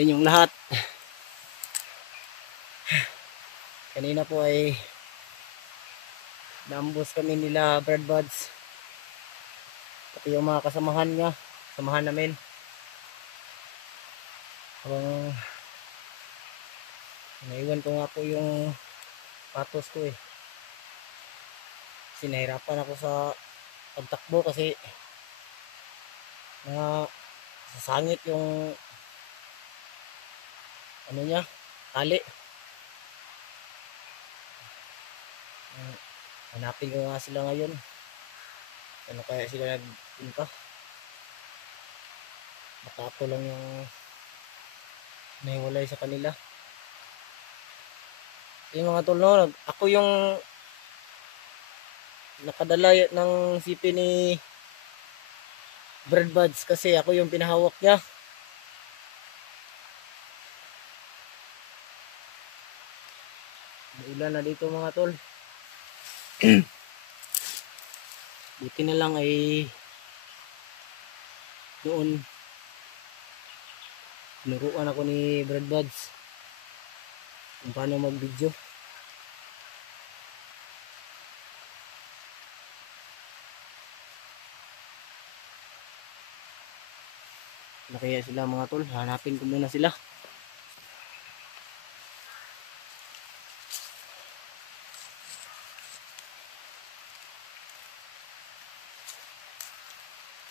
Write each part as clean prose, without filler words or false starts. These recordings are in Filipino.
sa inyong lahat. Kanina po ay naambos kami nila Brad Buds, pati yung mga samahan namin. Habang naiwan ko nga po yung patos ko eh. Sinahirapan ako sa pagtakbo kasi sasangit yung ano niya, tali. Hanapin ko nga sila ngayon. Ano kaya sila nagpunta? Baka ako lang yung nahiwalay sa kanila. Yung mga tol, no, ako yung nakadala ng sipi ni Brad Buds kasi ako yung pinahawak niya. Ulan na dito mga tol. Buti na lang ay noon tinuruan ako ni Brad Buds kung paano mag video. Na kaya sila mga tol, hanapin ko muna sila.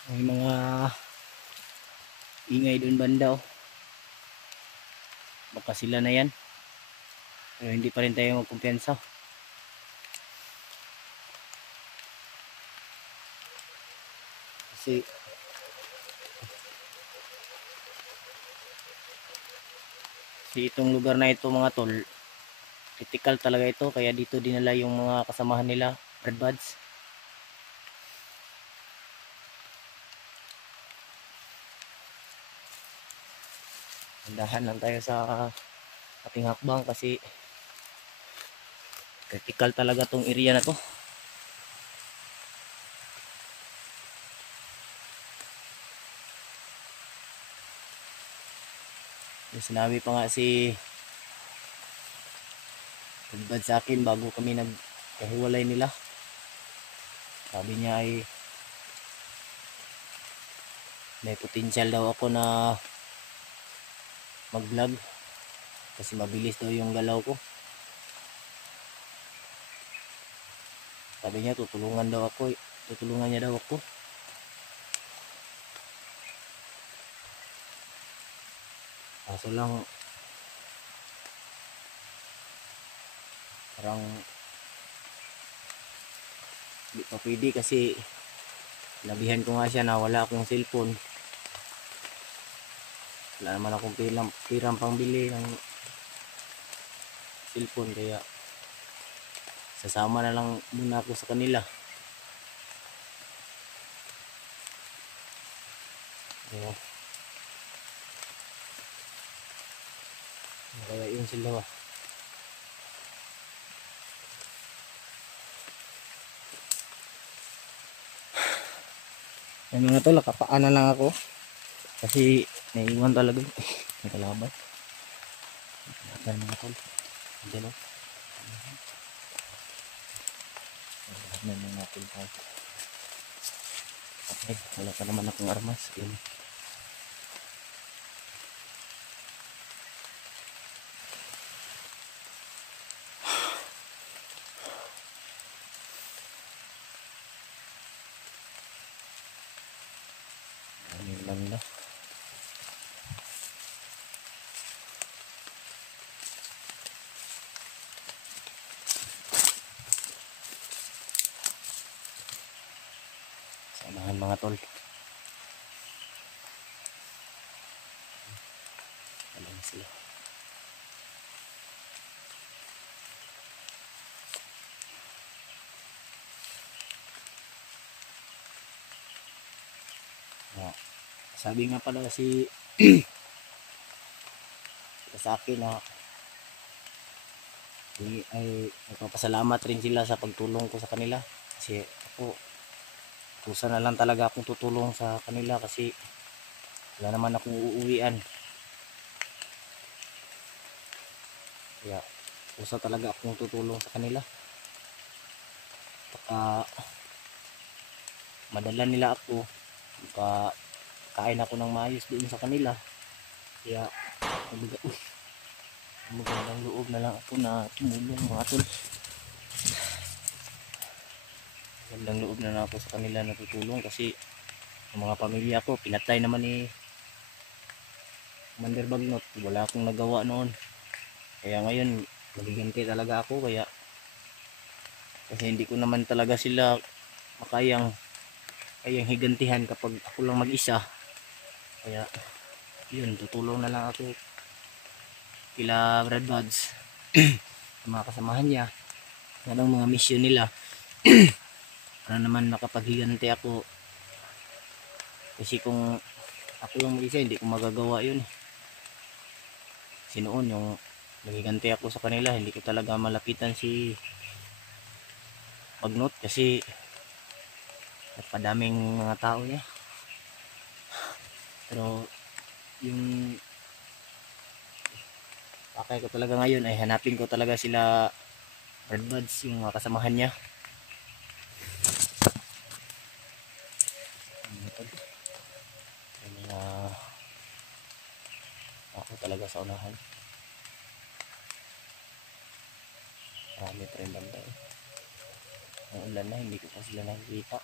May mga ingay doon banda oh. Baka sila na yan. Pero hindi pa rin tayo magkumpiyansa. Kasi itong lugar na ito mga tol, critical talaga ito, kaya dito dinala yung mga kasamahan nila Brad Buds. Handahan lang tayo sa ating hakbang kasi critical talaga tong area na to. Yung sinabi pa nga si Brad Buds sa akin bago kami nagkahiwalay nila, sabi niya ay may potential daw ako na mag vlog kasi mabilis daw yung galaw ko. Sabi niya tutulungan niya daw ako. Kaso lang parang hindi pa pwede kasi nabihan ko nga siya na wala akong cellphone. Wala naman akong pirang pangbili ng cellphone, kaya sasama na lang muna ako sa kanila. Ayan. Kaya yun sila ba. Yan mga tol, nakapaan na lang ako kasi naiwan talaga. Nakalaban. Nakalaban mga tol. Diyan o. Nakalaban na natin tayo. Okay, wala pa naman akong armas. Yun. Amin lang na. Samahan mga tol. Alam sila. Sabi nga pala si sa akin na ay nagpapasalamat rin sila sa pagtulong ko sa kanila kasi ako kusa na lang talaga akong tutulong sa kanila kasi wala naman akong uuwian. Kaya kusa talaga akong tutulong sa kanila. Baka madala nila ako, baka kain ako ng maayos doon sa kanila. Kaya magandang loob na lang ako na tumulong mga tol. Magandang loob na lang ako sa kanila na tutulong kasi ang mga pamilya ko pinatay naman ni Commander Bagnot. Wala akong nagawa noon. Kaya ngayon magiganti talaga ako, kasi hindi ko naman talaga sila makayang higantihan kapag ako lang mag-isa. Kaya yun, tutulong na lang ako kila Brad Buds mga kasamahan niya. Yan ang mga mission nila. Para naman makapaghiganti ako, kasi kung ako lang mag-isa hindi ko magagawa yun. Kasi noon yung magiganti ako sa kanila, hindi ko talaga malapitan si Bagnot kasi napadaming mga tao niya. Pero yung pakay ko talaga ngayon ay hanapin ko talaga sila Brad Buds, yung mga kasamahan niya. Yung mga ako talaga sa unahan. Marami pa rin banda eh. Ang ulan na, hindi ko pa sila nakikita.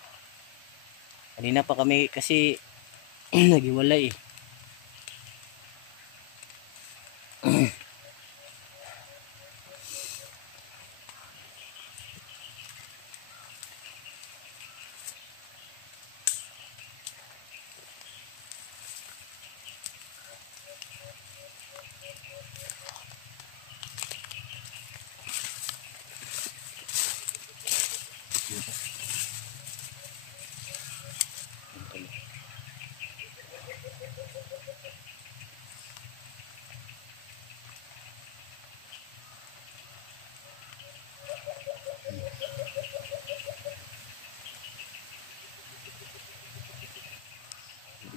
Kanina pa kami kasi naghiwalay eh.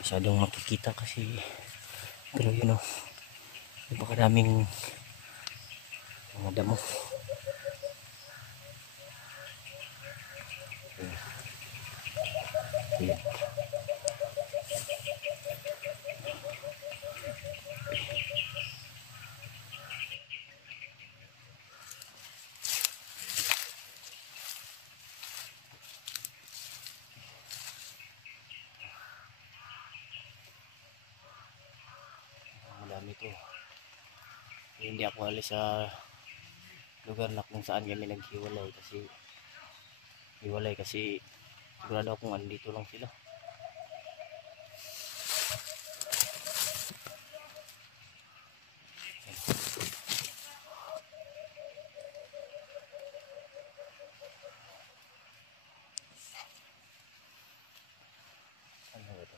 Masyadong makikita kasi pero yun o, napakadaming mga damo. Ayan. Madami to. Hindi ako alis sa lugar na kung saan kami naghiwalay kasi sigurado akong andito lang sila. Ano ba ito?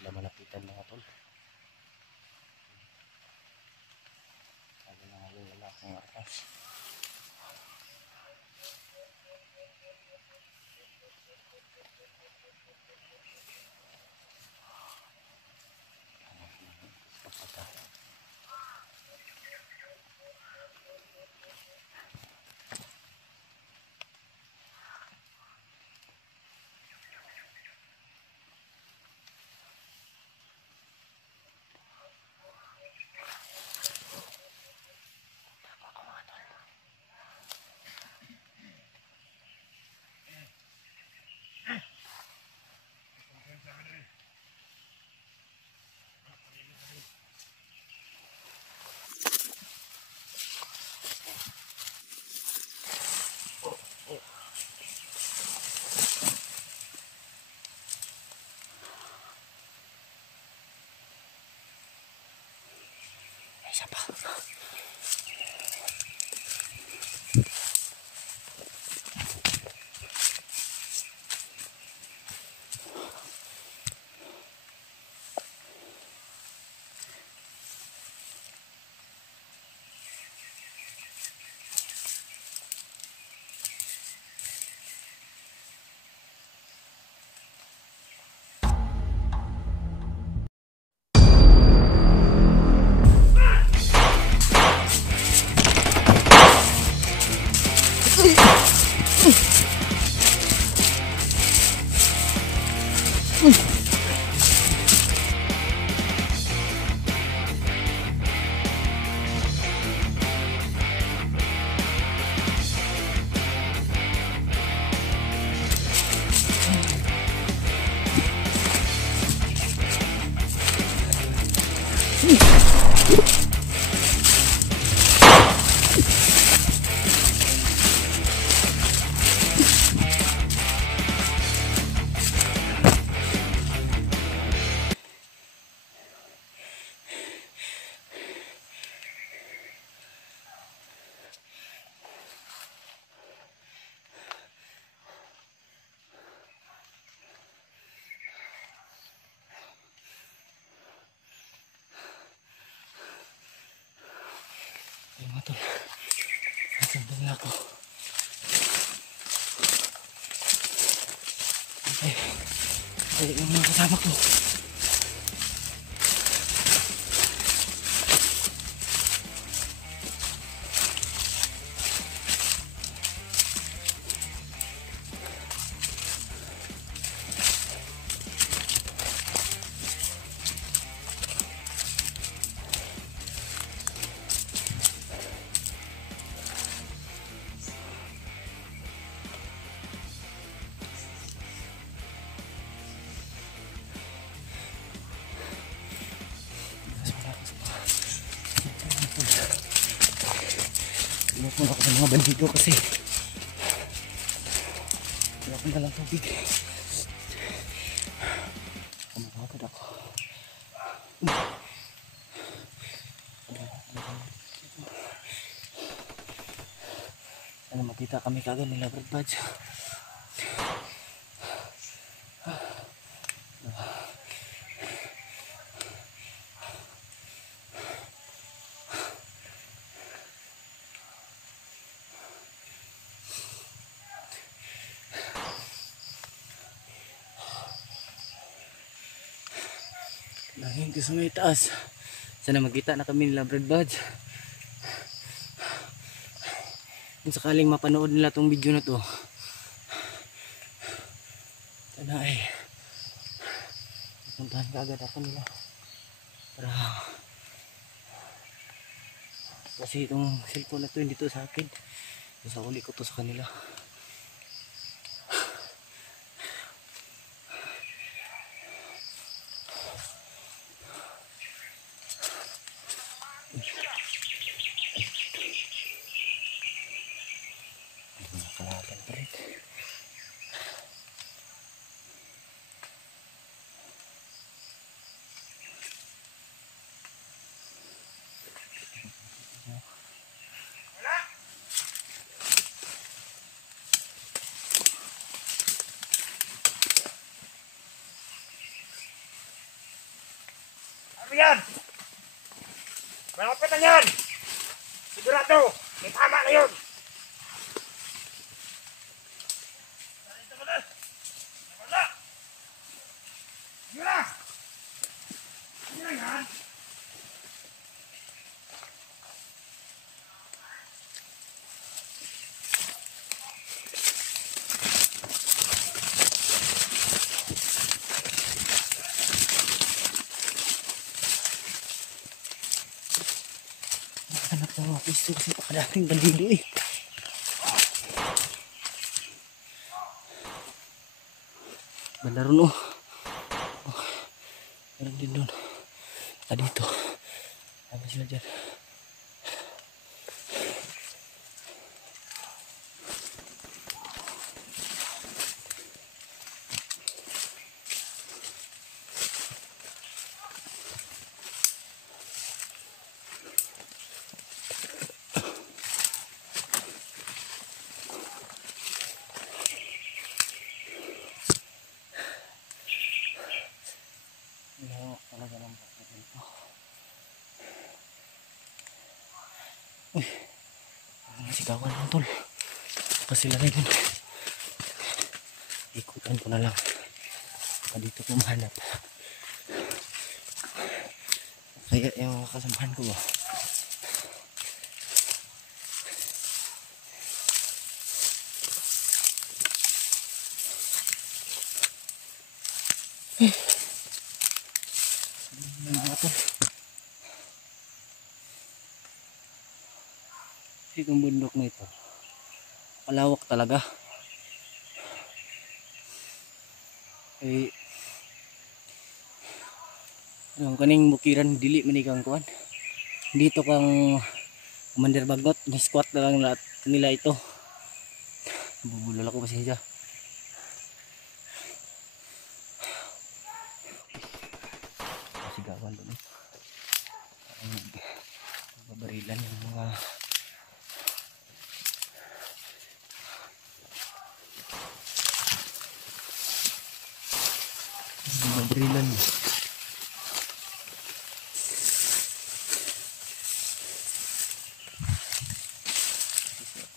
Wala malapitan mga tol. Sabi na ngayon wala akong atas. Isa pa. Mga tol. Nasaan na ako? Okay. Balik yung mga kasama ko. Tinapon ako ng mga bandido kasi wala akong dalang tubig. Kumakagad ako. Sana makita kami kagad nila Brad Buds. Laging ko sa may taas. Sana magkita na kami nila Brad Buds. Kung sakaling mapanood nila tong video na to, sana ay puntahan ka agad ako nila para, kasi itong cellphone na to hindi to sa akin, sa uli ko to sa kanila. Nakalaban pa rin. Ano yan? Malapit na yan! Sigurado! May tama na yun! Wala! Yun na! Yun na yan! Anak ng mga pisto kasi pakadating bandido eh. Banda ron oh. Meron din doon. Dito. Apa sila dyan? Talaga ng bakit nito. Uy, nasigawan ng tol. Kasi sila rin. Ikutan ko na lang. Dito ko mahanap. Kaya yung kasamahan ko ba? Itong bundok na ito palawak talaga eh, yung kaning bukiran dili manikang kuan dito kang Commander Bagot ni squat na lang lahat nila ito. Bubulol ako kasi siya. Sigawan doon ang babarilan yung mga babarilan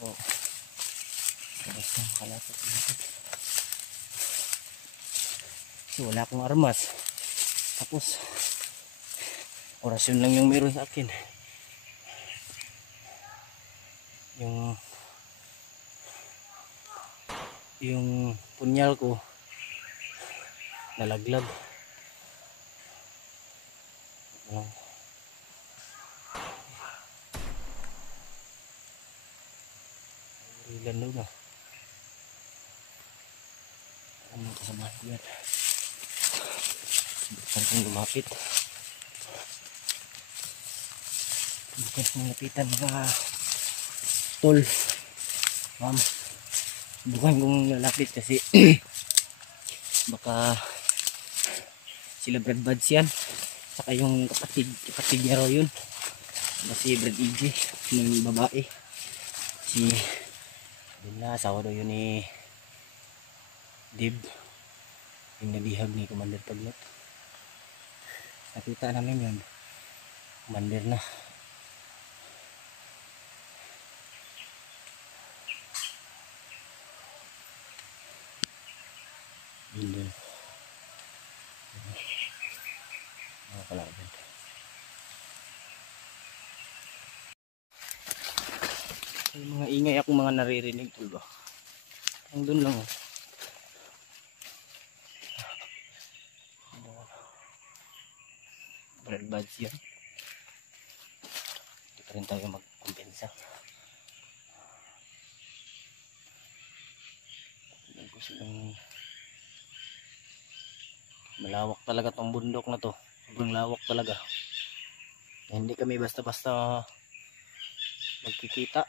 Oh, tapos na makalapit dito. So, wala akong armas. Tapos, orasyon lang yung meron sa akin. Yung punyal ko nalaglag. Ilan daw na. Ano kasama ko yan? Bukan kong lumapit. Bukan kong lapitan mga tol. Ma'am. Bukan kong lalapit kasi baka sila Brad Buds yan. Saka yung kapatid niya raw yun. Si Brad EJ, yung babae. Si Bella, asawa daw yun ni Dib. Yung nabihag ni Commander Paglot. Nakita namin yun. Commander na. Yun din. Mga kalaban. May mga ingay akong mga naririnig tulo. Ang dun lang. Brad Buds yan. Hindi pa rin tayo magkumpensa. Malawak talaga tong bundok na to. Sobrang lawak talaga. Hindi kami basta-basta magkikita.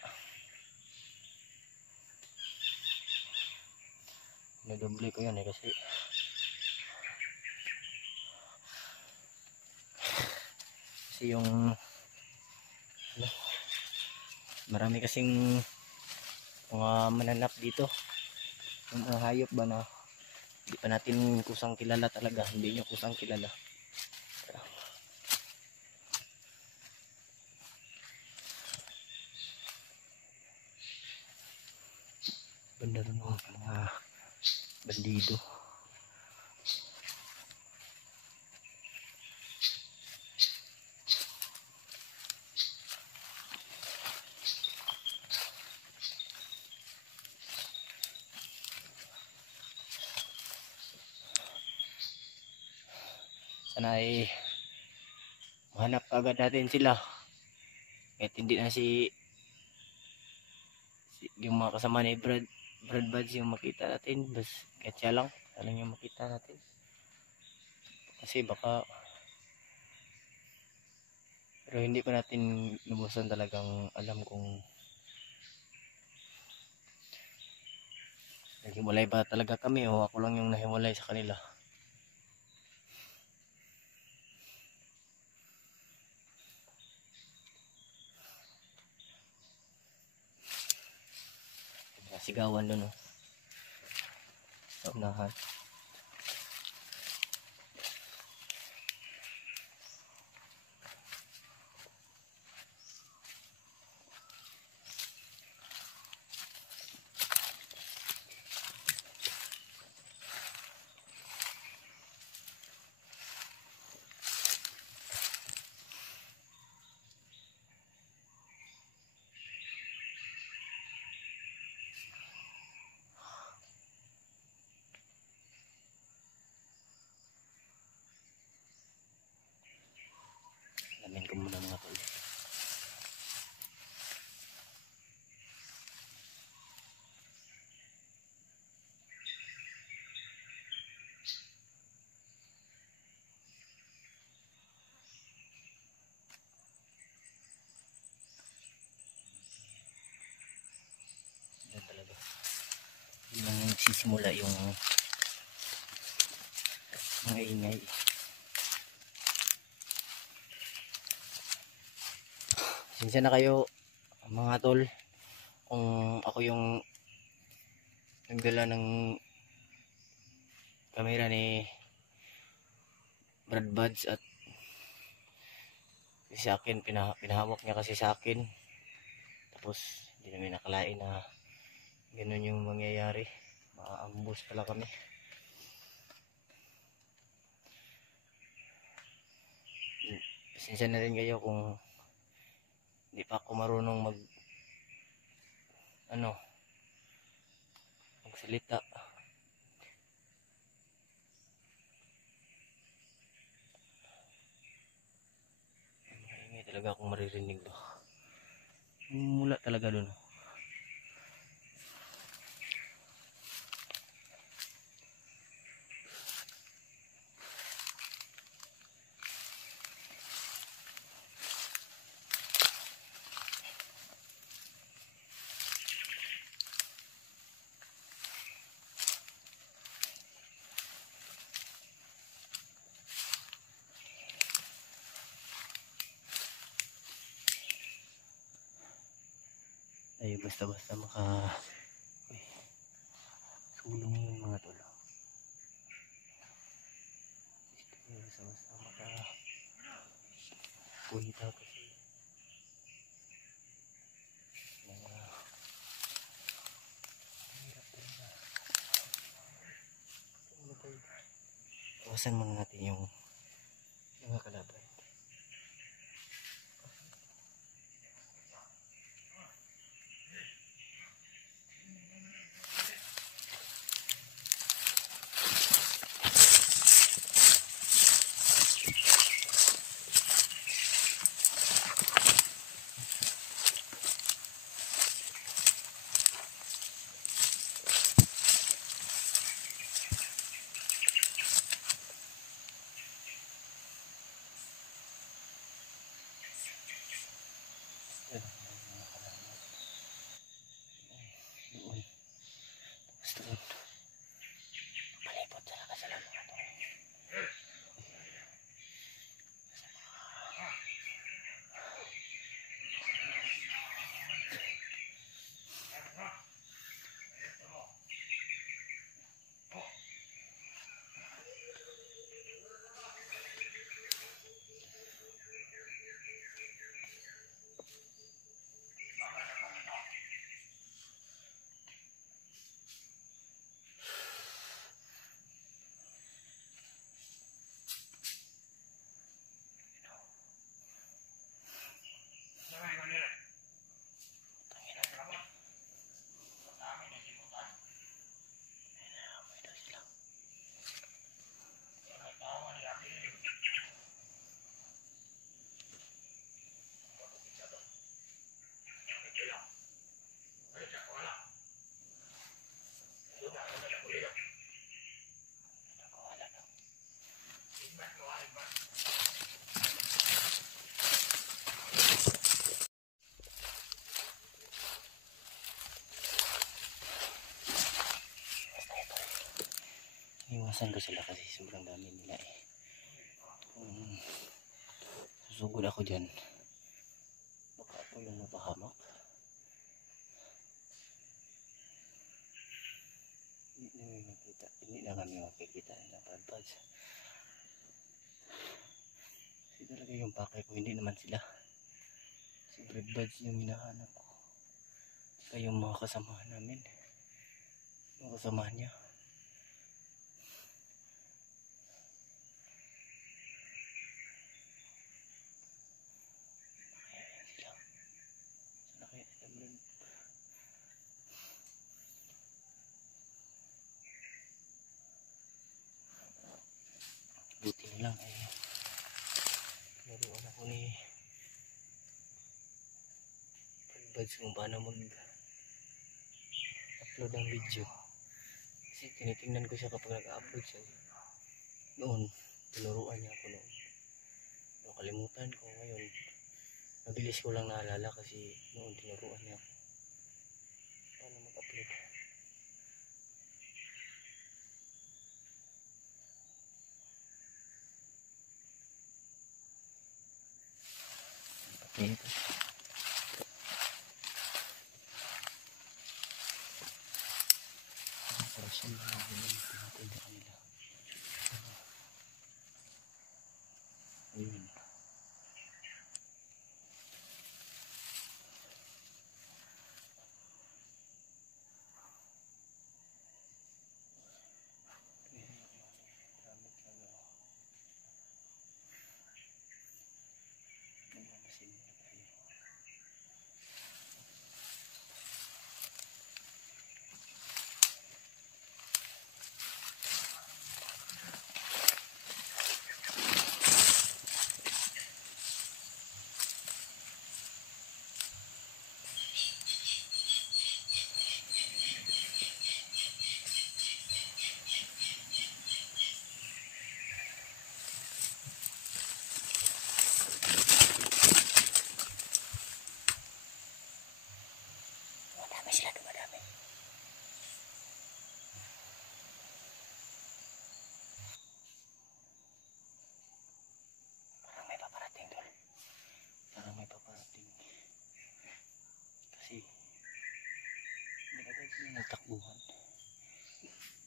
Nadoble ko yan kasi yung ano, marami kasing mga mananap dito. Yung mga hayop ba na hindi pa natin kusang kilala talaga. Hindi nyo kusang kilala. Banda rin mga bandido. Sana ay mahanap agad natin sila. Kahit hindi na yung mga kasama ni Brad Buds yung makita natin. Bas, kahit siya lang. Alam yung makita natin. Kasi baka pero hindi pa natin lubusan talagang alam kung naghiwalay ba talaga kami o ako lang yung nahiwalay sa kanila. Sigawan doon sa unahan. Alamin ko muna mga tol. Yan talaga. Yun ang nagsisimula yung mga ingay. Sinsya na kayo mga tol kung ako yung nagdala ng kamera ni Brad Buds at sa akin pinahawak niya kasi sa akin, tapos Hindi namin nakalain na ganun yung mangyayari. Maaambos pala kami. Pasensya na rin kayo kung hindi pa ako marunong magsalita. Maingay talaga akong maririnig ba. Mula talaga dun. Ay basta-basta uy, sulong yun mga tolo. Basta-basta kuhita kasi hirap talaga. Iwasan muna natin yung mga kalaban. Palipot talaga sila mga to. Iwasan ko sila kasi sobrang dami nila eh. Susugod ako dyan. Baka ako yung napahamak. Hindi na kami makikita ng padpads. Kasi talaga yung pakay ko, hindi naman sila. Si breadbuds yung hinahanap ko. Saka yung mga kasamahan namin. Mga kasamahan niya. Buti na lang eh naruan ako ni Padbuds kung paano mag-upload ng video kasi tinitingnan ko siya kapag nag-upload siya noon. Tinuruan niya ako noon. Nakalimutan ko ngayon, mabilis ko lang naalala kasi noon tinuruan niya ako paano mag-upload. Ito. Para siya mga ginamitin natin sa kanila. Ayun. takbuhan.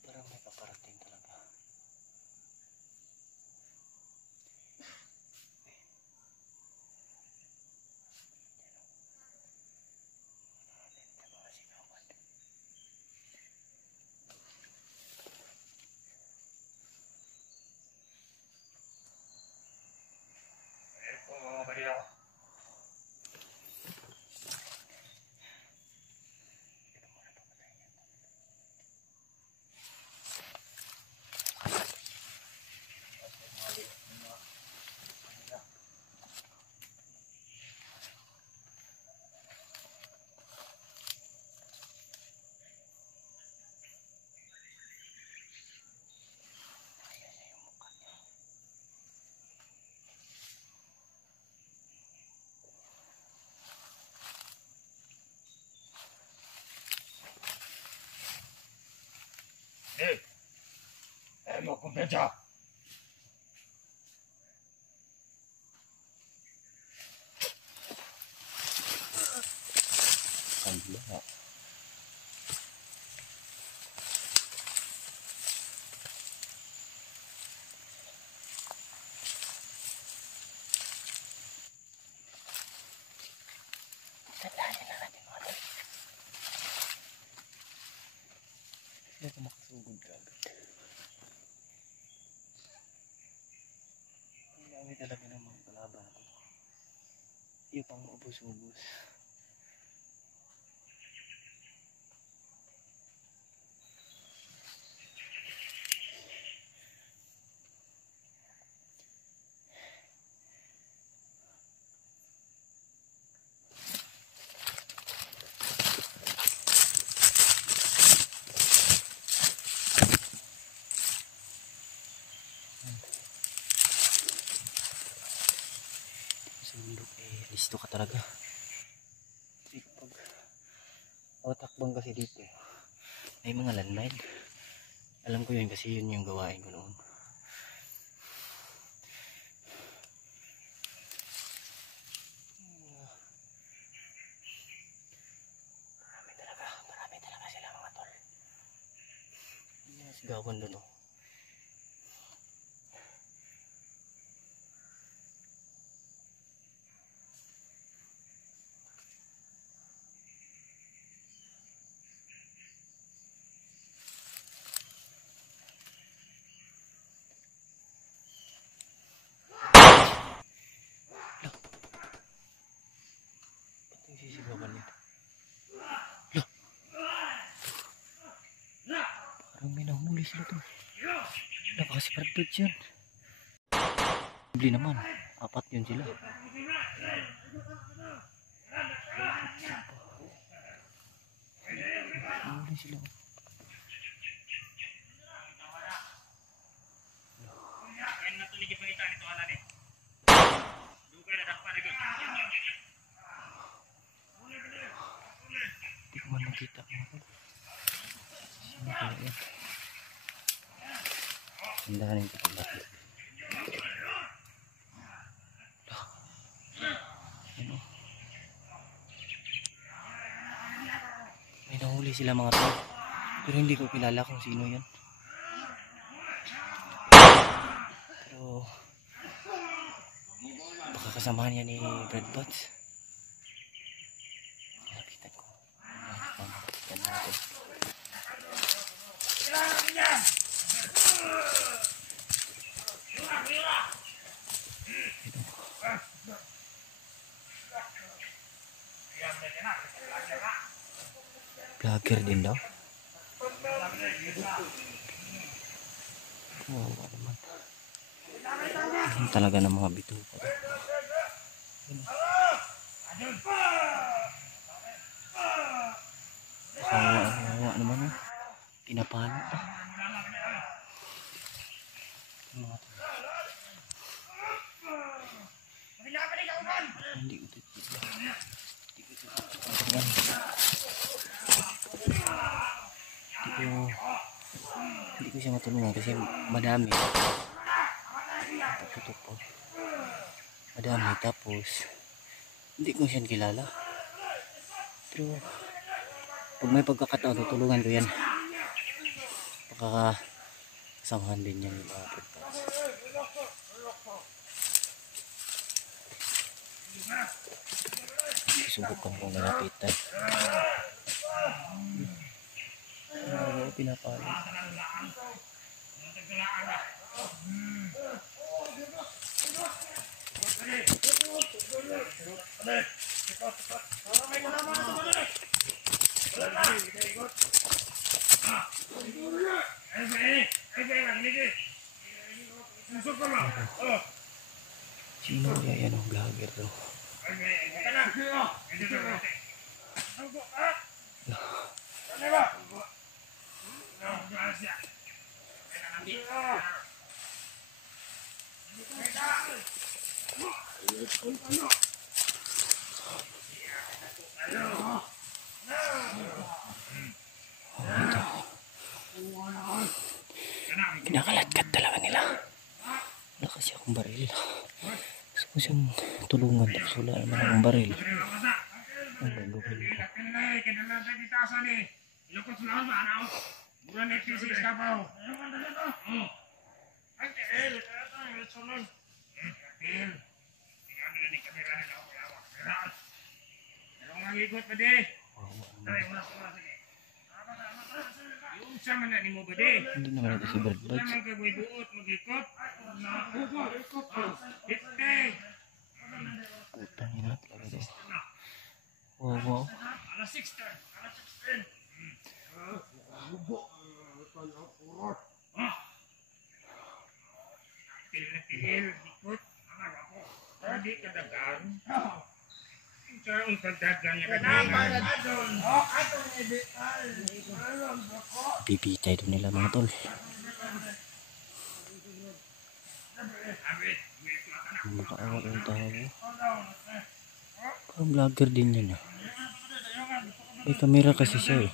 Parang may paparating talaga. Mga sigawan. Mga baliw. Mo kumpiyansa. Kandila. Tandaan na natin mga tol. Sila ito makasugod ka agad. Ang dami talaga ng mga kalaban ko. Yung pang ubus-ubus. Sundok listo ka talaga. Kasi kapag takbang kasi dito may mga landmine. Alam ko yun kasi yun yung gawain ko noon. Marami talaga sila mga tol. Sigawan doon oh. Sisigawan nito. Parang may nahuli sila to. Baka si Bradford yan. Bili naman. 4 yun sila. Nahuli sila. Hindi ko man nakita mga tol. Sino kaya yan? Tindahan yung kapatid. Ano? May nahuli sila mga tol. Pero hindi ko kilala kung sino yan. Pero baka kasamahan yan ni Brad Butts. Lapitan ko. Lapitan natin. Vlogger din daw. Wawa naman. Yan talaga ng mga bituka. Wawa naman yun. Pinapalo pa. Mga tol. Hindi ko titipla. Hindi ko siya matulungan kasi madami. Tutok po. Madami tapos hindi ko siya kilala. Pero Pag may pagkakataon, tutulungan ko yan. Pakakasamahan din yan yung mga pagkakas. Susubukan kong lalapitan. Pinapalo. Sino kaya yan ang vlogger daw? Kinakalatkat talaga nila. Wala kasi akong baril. Gusto ko siyang tulungan. Tapos wala naman akong baril. Ang gagawin ko. Hindi naman ito si Bird Buds. Putang ina talaga ito. Wow. Pipitay doon nila mga tol. Makaawak yung tao ko. Parang vlogger din yan ah. May camera kasi siya eh.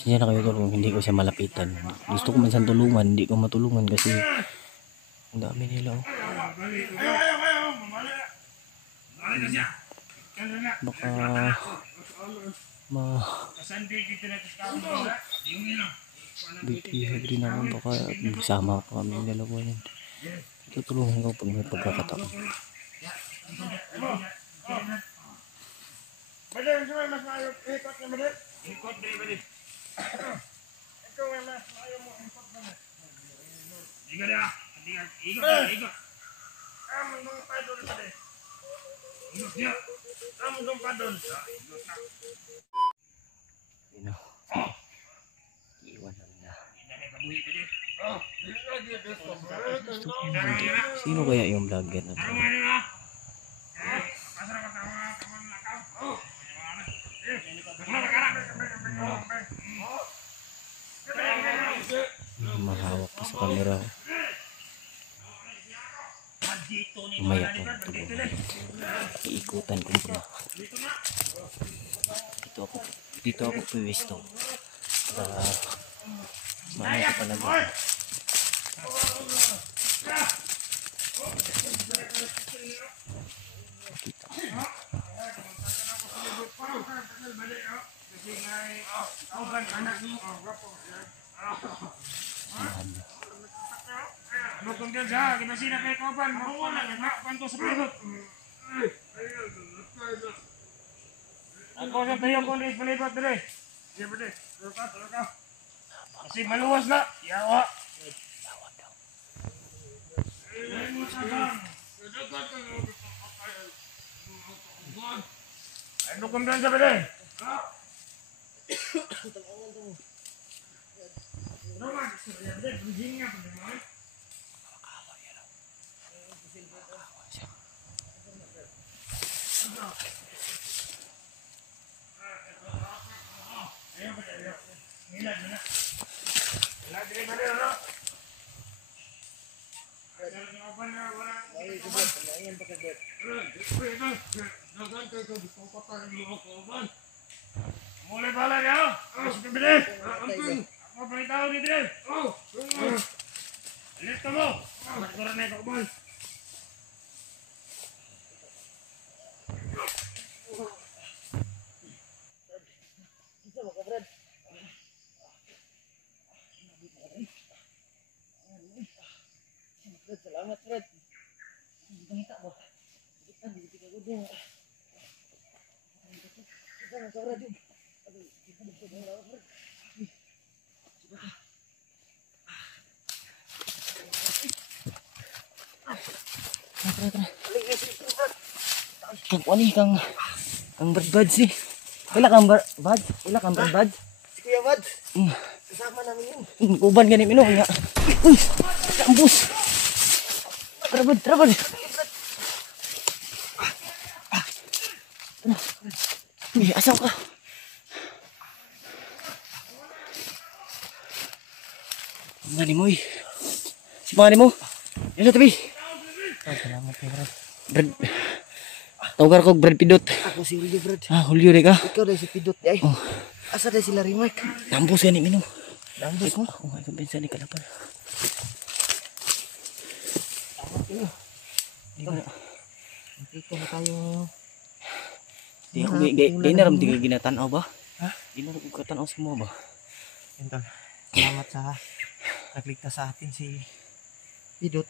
Siya na kayo tulungan, hindi ko siya malapitan. Gusto ko man siyang tulungan, hindi ko matulungan kasi ang dami nila oh. Baka bigihag rin ako, baka magsama pa kami yung dalawa yun. Tutulungan ko pag may pagkakataon. Iwan na nila. Sino kaya yung vlogger na to? Mahawak pa sa camera. Umaya ko na tulungan. Iikutan ko muna. Dito ako pwesto. Para maano ko talaga. Kita. Ako sa tayo ko ni palibat dire. Sige pwede. Kasi maluwas na. Yawa. Ano kumpiyansa pwede? Mulai bala ya. Masuk ke bideh. Apa beritahu di bideh? Lihat kamu. Mat kurang naik ke ubah. Salamat, Brad. Nakita mo. Hindi ka gusto. Salamat, Brad. Kang kuan ni kang Brad si. Ila kang Brad? Ila kang Brad? Si Kuya Bad. Kasama namin yun. Uban gani minum nya. Uy, kampus. Trabad. Uy, asaw ka. Mani mo. Si mani mo. Yan tabi. Salamat kay Brad. Brad. Tawagar ko Brad Pidot. Ako si Julio Brad. Julio de ka. Ikaw dahil si Pidot ay. Oh. Asa dahil sila Rimac. Kampus gani minum. Nambos mo. Oh, ay kumpensa ni kalapan. Hindi ko na tayo. Di ako di na ram tingay ginatanaw ba? Ha? Di na ram katanaw sa mo ba? Entol. Salamat sa nagligtas sa atin si Pidot.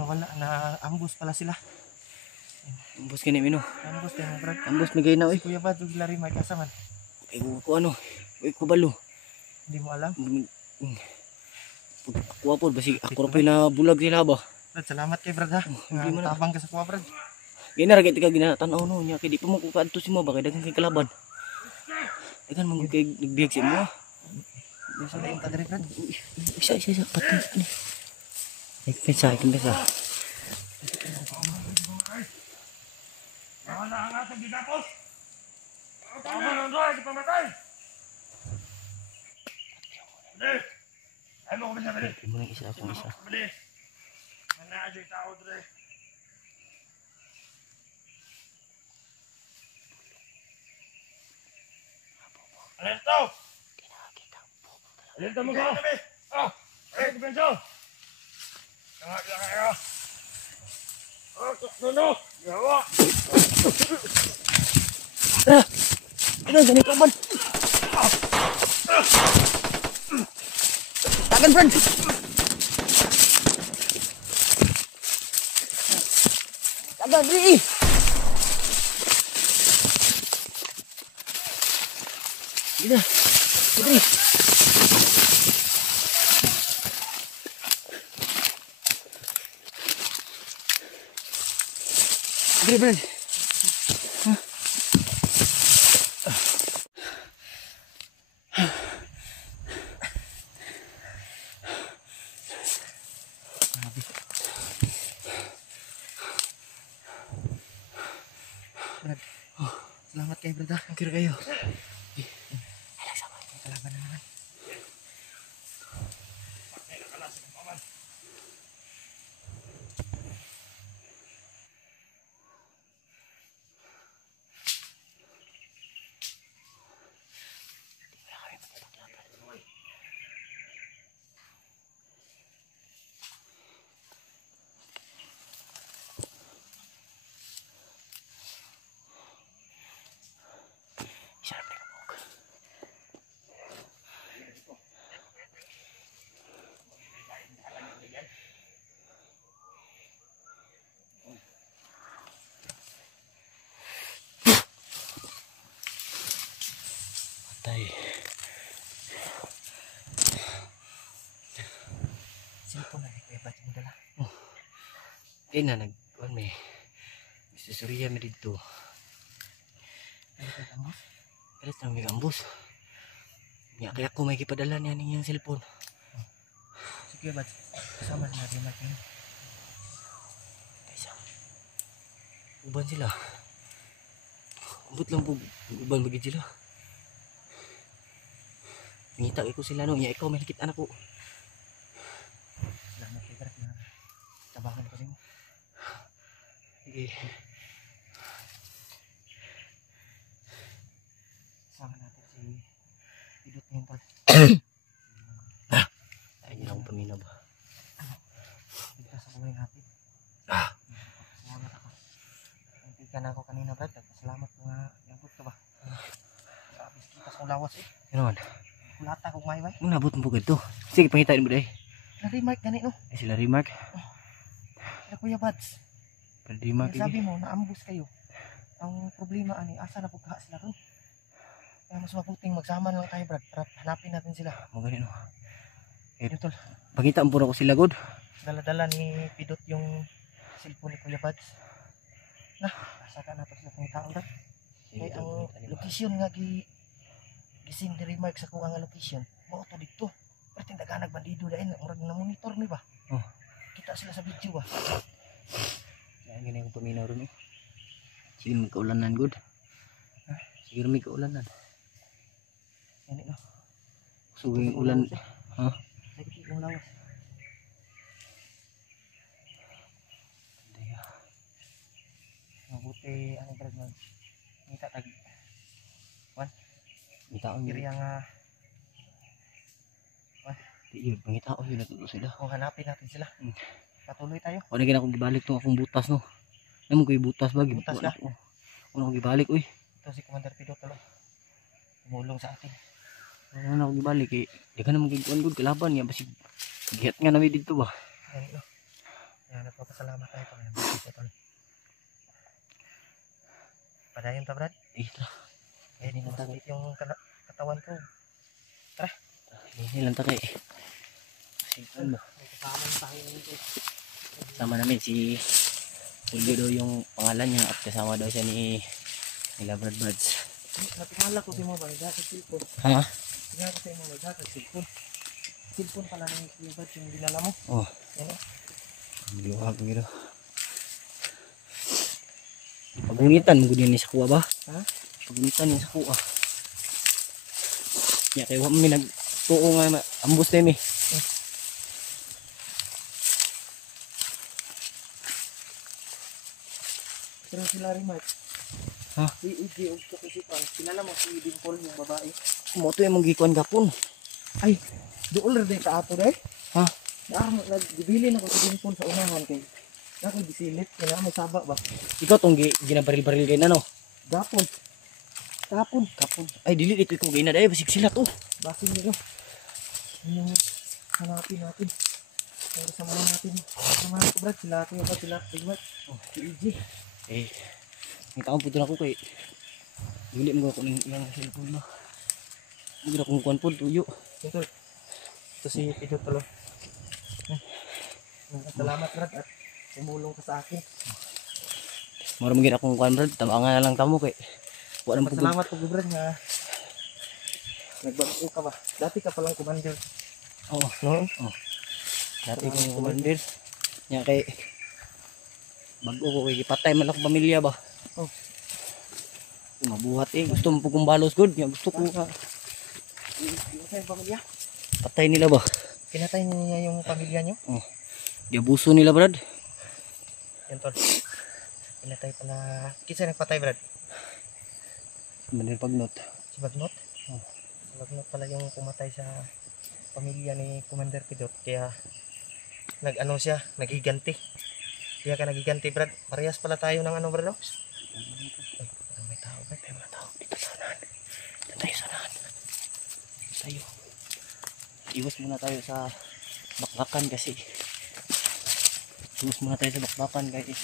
Nawala na ambus pala sila. Ambos gani minum. Ambus tayo Brad. Ambos nagay na Si Kuya Bad ug sila Rimac kasaman. Ay ko ano. Uy ko balo. Hindi mo alam. Ako po basi ako ra na bulag sila ba? Brad, salamat kay Brad ha. hindi mo na. Tabang ka sa kuha Brad. Gina ra kay tika ginatanaw no nya kay di pa mo ko kadto si mo ba kay daghang kay kalaban. Dagan man kay nagbihag si mo. Sa lain ta diri Brad. Isa patay ni. Kumpensa. Wala ang atong gigapos. Tama lang doon, di pamatay. Bili. Ay mo kumisa, bili. Mo nang isa akong isa. Bili. Nanaa dyan tao doon eh. Alerto! Alerto mo ko! Ah! Ay, kubenso! Tanga kayo! No! Yawa! Ano gani ka man? Tagan friend. Tagan di. Gila. Putri. Friend. Brad. Salamat kayo, Brad. Kira kayo. Kalaban na naman. Isa na pinabog. Patay. Cellphone na kayo, ba't mo dala? Di na nag-on may. Susuriya mi dito. Ano kayo tambos? Kalit na may gambos. Nga kaya ko may kipadala niya niyang cellphone. Sige, ba't kasama sila Rimac yun? Isa. Uban sila. Ambot lang po. Uban bagid sila. Ngita ko sila no. Nga ikaw may nakita na ko. Salamat kayo, Brad, na tabangan ko rin mo. Sige. Sama natin si Pidot ngayon, tol. Ay, yun akong paminaw ba? Bigla sa buhay natin. Salamat ako. Nantikan na ako kanina, Brad. Salamat po nga. Yabot ka ba? Grabe, kitas kong lawas eh. Ano man? Kulata kong mayway. Nabot mo po ganito. Sige, pangitain mo dahi. Na Rimac gani no? Ay sila Rimark. Kuya Bads. Problema Kaya sabi mo, naambus kayo. Ang problema ani, asa na pagkaha sila ron? Kaya mas mabuting magsama lang tayo, Brad, para hanapin natin sila. Magaling no. Yun, tol. Pangita po na ko sila, God. Dala-dala ni Pidot yung cellphone ni Kuya Bads. Na, asa ka na to sila pang tao, Brad. Kaya ang location nga gising ni Remark sa kuha nga location, mo to dito. Pero tindaganag bandido dahil murag na monitor ni ba? Oh. Kita sila sa video ba? Yan ganyan yung paminaw ron. Sige may kaulanan, God. Sige may kaulanan. Yan no. So yung ulan. Ha? Lagi yung lawas. Mabuti ano Brad man. Ngita tag Pangitaon yun. iriya nga Yun, pangitaon yun. Natuto sila. kung hanapin natin sila. Patuloy tayo. O na akong gibalik itong akong butas no. Ay mo ko yung butas ba? Butas ka? O na akong gibalik uy. Ito si Commander Pidot talo. Tumulong sa atin. Ano na akong gibalik eh. Di ka naman gagawin good kalaban niya. Basig gihat nga namin dito ba. Yan no. Yan nagpapasalamat tayo pa. Padayon ta Brad. Eh tara. Kaya di masakit yung katawan ko. Hindi lang takay. Ano ba? May kasama na tayo nito. Sama namin si Julio daw yung pangalan niya at kasama daw siya ni Brad Buds. Natingala ko si mo ba? Nagdasa cellphone. Ha? Tingala ko sa mo nagdasa cellphone. Cellphone pala ng Kuya Bads yung dinala mo. Oh. Yan o. Luwag gito. Pagunitan mo gudyan ni sa kuha ba? Ha? Pagunitan ni sa kuha. Ya kay wa mi nagtuo nga ambos na mi. Pero sila rin Mark. Ha? Si EJ og kakisipan. Kilala mo si Dimple yung babae. Mo to yung gikuan gapon. Ay, doon rin ka ato dahil. Ha? Nagdibili na ko si Dimple sa unahan kay. Ako bisilit. Kaya may saba ba? Ikaw tong ginabaril-baril kay na no. Gapon. Kapon. Kapon. Ay dili ito ikaw gina dai basig sila to. Basin nyo. Yun yung hanapin natin. Pero sa mga natin. Sa mga ko Brad. Sila Kuya Bads, sila Tigmat. Oh, si EJ. Eh, may taong puto na ko kay dili mo ko ning iyang cellphone mo. Hindi na kung kuan po tuyo. Ito si Pidot talo. Salamat Brad at tumulong ka sa akin. Mura magin akong kuan Brad, tabangan na lang kamo kay wa nang pugod. Salamat po Brad nga nagbago ka ba? Dati ka palang commander. Oo. No? Dati kong commander. Nya kay bago ko kay patay man akong pamilya ba. Oh. Mabuhat eh, gusto mo pugong balos good. Nya gusto ko Yung sa'yo pamilya? patay nila ba. Pinatay niya yung pamilya niyo? Diabuso nila Brad. Yan tol. Pinatay pala. Kinsa nagpatay Brad? Manil pagnot. Si Bagnot? Si Bagnot pala yung pumatay sa pamilya ni Commander Pidot. Kaya nag-ano siya, nagiganti. Kaya ka nagiganti Brad. Parehas pala tayo ng ano Brad? Ay, parang may tao Brad. May mga tao. Dito sa unahan. Dito tayo sa unahan. Tayo. Iwas muna tayo sa bakbakan kasi. Iwas muna tayo sa bakbakan kasi.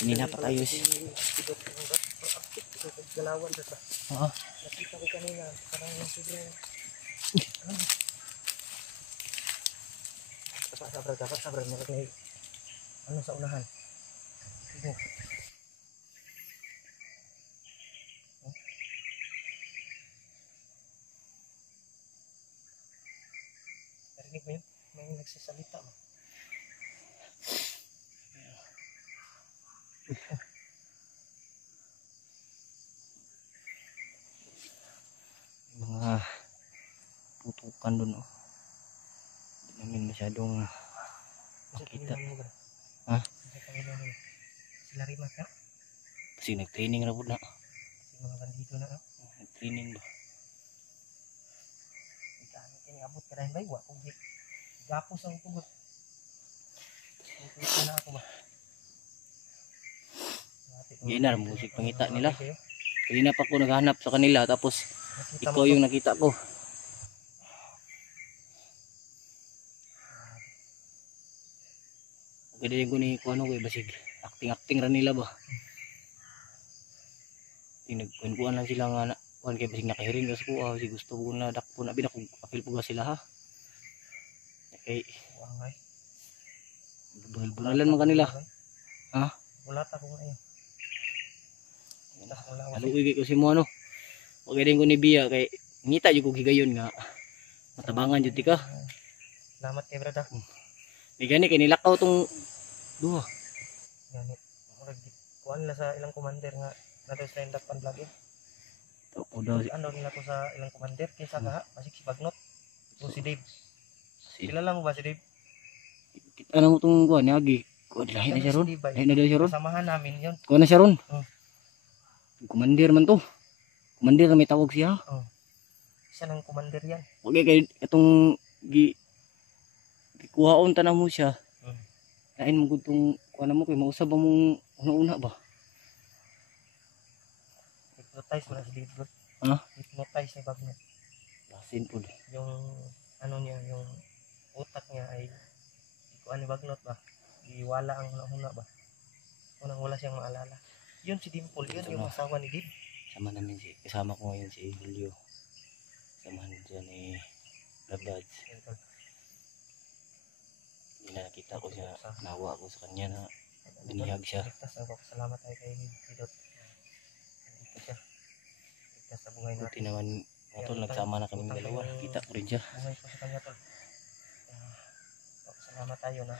Kanina pa tayo. Pidot yung Brad. Galawan Brad ba? Oo. Nakita ko kanina. Parang yung sobrang... Dapat sabar. Meron na ano sa unahan. Tingnan. Narinig mo yun? May nagsasalita ba? Mga putukan doon oh. Hindi namin masyadong makita. Ha? Sila rin ka? Kasi nag-training na po na. Si mga bandido na no? Nag-training ba? Ikaano kiniabot ka dahil ba? Wapog di. Gapos ang pugot. Pupunta na ako ba? Ginar, musik pangita nila. Kanina pa ako naghahanap sa kanila tapos ikaw yung nakita ko. pwede ko ni kuano ko basig acting ra nila ba. Tinagkuan lang sila nga na kuan kay basig nakahiring sa ko si gusto ko na dakpo na binakog apil po sila ha. Okay. Wangay. Bunalan man kanila. Ha? Bulat ako ngayon. Aluigi ko si mo ano. Wag din ko ni biya kay ngita jud ko higayon nga matabangan jud ti ka. Salamat kay brada. Di gani kay nilakaw tong duha. Gani. Murag kuan la sa ilang commander nga nato sa stand up pan vlog. Ako daw Ano nila to sa ilang commander kaysa ka basig si Bagnot. O si Dave. Kilala mo ba si Dave? ano mo tong kuan agi. Kuan lahi na siya ron. Lahi na daw siya ron. Kasamahan namin 'yon. Kuan na siya ron. Oh. Commander man to. Commander na may tawag siya. Oh. Isa ng commander 'yan. Wag kay itong kuhaon tanah mo siya. Lain mo gud tong kuan mo kay mausab mo una-una ba. Hypnotize mo na si Dave. Ha? Hypnotize ni Bagnot. Lasin po. Yung ano niya, yung utak niya ay kuan ni Bagnot ba? Iwala ang una ba? Unang wala siyang maalala. Yun si Dimple, yun yung asawa ni Dib. Sama namin kasama ko ngayon si Julio. Samahan dyan ni Labads. Hindi na nakita ko siya, nawa ko sa kanya na binihag siya. Ligtas ang salamat tayo kay Pidot. Dito siya. Ligtas sa buhay Buti natin. naman mga tol, nagsama na kaming dalawa. Kita ko rin siya. Buhay ko sa kanya tol. Salamat tayo na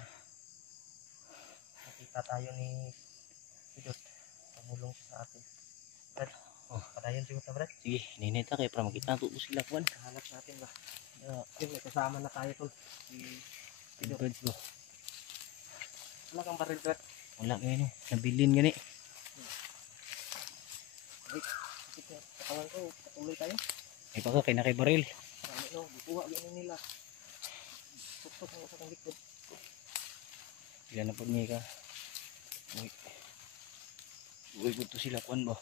nakita tayo ni Pidot. Tumulong sa atin. Brad, patayon siguro ta Brad. Sige, ninita kayo para makita ko sila kuan. Hanap natin ba? Yun, may kasama na tayo tol. Si Labads ba? wala kang baril Brad. Wala ngayon. Nabilin gani. Katawan ko, patuloy tayo. Ay pa ka, kay na kay baril. Kami no, bukuha gini nila. Tuktok mo sa kang likod. Sila na po niya ka. Uy, buto sila kuan ba?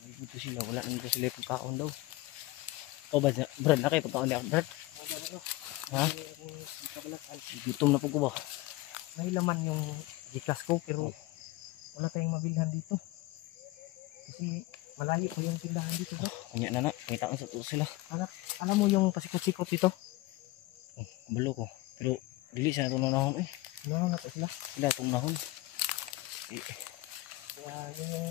Uy, buto sila. Wala nang sila pagkaon daw. O ba, Brad, na kayo pagkaon niya, Brad? Ha? Gutom na po ko ba? May laman yung gikas ko pero wala tayong mabilhan dito. Kasi malayo pa yung tindahan dito. Kanya na na, may taon sa tuo sila. Alam mo yung pasikot-sikot dito? Balo ko. Pero, dili siya itong nanahon eh. No, na sila. Sila itong nahon. Kaya yun yung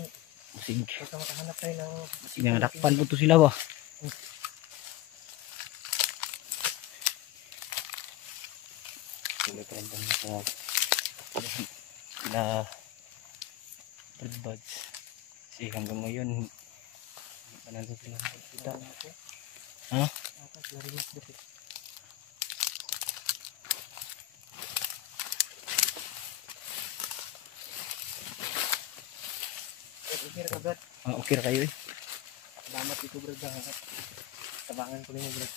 Masig. pagka makahanap tayo ng Sinadakpan po to sila ba? Sila pa rin sa na bird buds. Kasi hanggang ngayon hindi pa nandun sila nakikita. Ha? Okay ka Brad. Okay ra kayo eh. Salamat ito Brad. Tabangan ko rin mo Brad.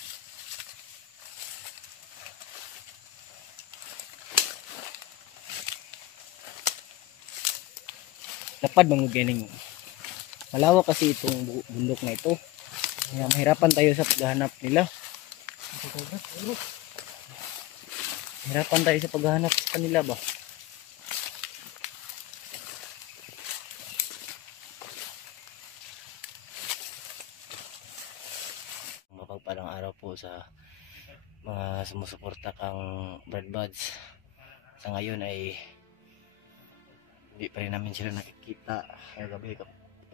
Lapad bang ganing. Malawak kasi itong bundok na ito. Kaya mahirapan tayo sa paghahanap nila. Mahirapan tayo sa paghahanap sa kanila ba? Mapagpalang araw po sa mga sumusuporta kang Brad Buds. Sa ngayon ay hindi pa rin namin sila nakikita.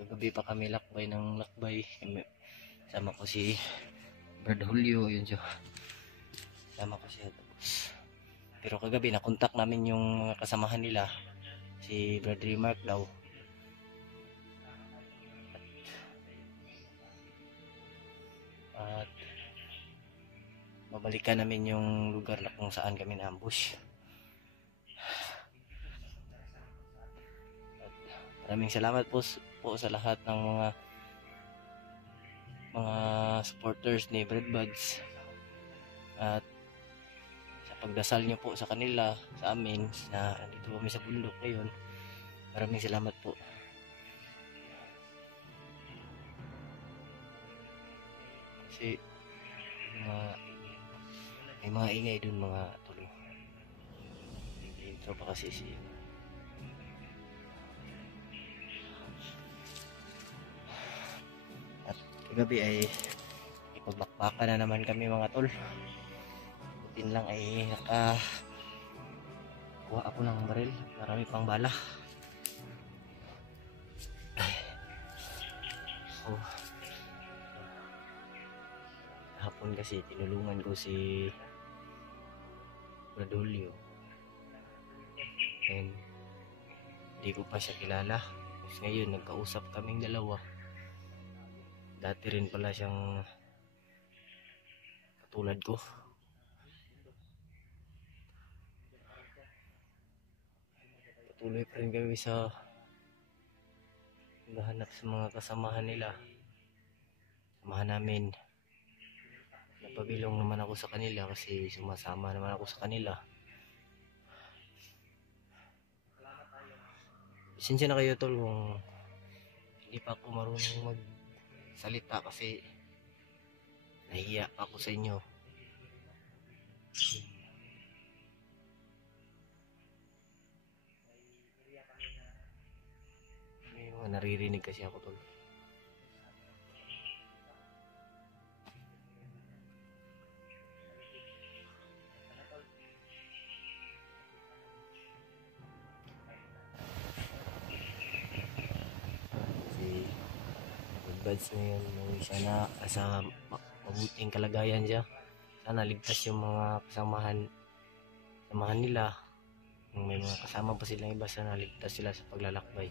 Kagabi pa kami lakbay ng lakbay. Sama ko si Brad Julio, yun siya. Sama ko siya. Pero kagabi nakontak namin yung mga kasamahan nila. Si Brad Remark daw. At babalikan namin yung lugar na kung saan kami na-ambush. Maraming salamat po sa lahat ng mga supporters ni Brad Buds at sa pagdasal nyo po sa kanila, sa amin na nandito kami sa bundok ngayon. Maraming salamat po. Kasi may mga ingay dun mga tuloy. So pa kasi si at kagabi ay ipagbakbakan na naman kami mga tol. Butin lang ay kuha ako ng baril, marami pang bala. So hapon kasi tinulungan ko si Bradulio and hindi ko pa siya kilala. Tapos ngayon nagkausap kaming dalawa. Dati rin pala siyang katulad ko. Patuloy pa rin kami sa naghahanap sa mga kasamahan nila. Samahan namin. Napabilong naman ako sa kanila kasi sumasama naman ako sa kanila. Pasensya na kayo tol kung hindi pa ako marunong magsalita kasi nahiya ako sa inyo. May mga naririnig kasi ako tol. Buds na yun, siya na sa mabuting kalagayan siya. Sana ligtas yung mga samahan nila. Kung may mga kasama pa silang iba, sana ligtas sila sa paglalakbay.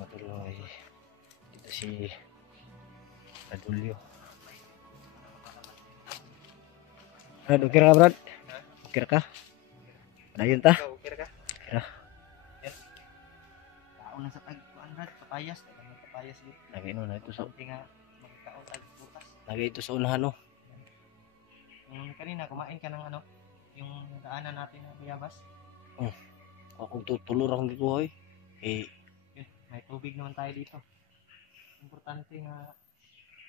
Matulong ay dito si Adulio. Brad, okay ka Brad? Okay ka? Padayon ta? Okay ka? Yeah. Kaon lang sa tagpuan Brad, papayas, dagang papayas dito. Lagi no na ito sa nga magkaon tag bukas. lagi ito sa unahan no. Yung kanina kumain ka ng yung daanan natin na Bayabas. Ako tutulor akong gikuha eh. Yun, may tubig naman tayo dito. Importante nga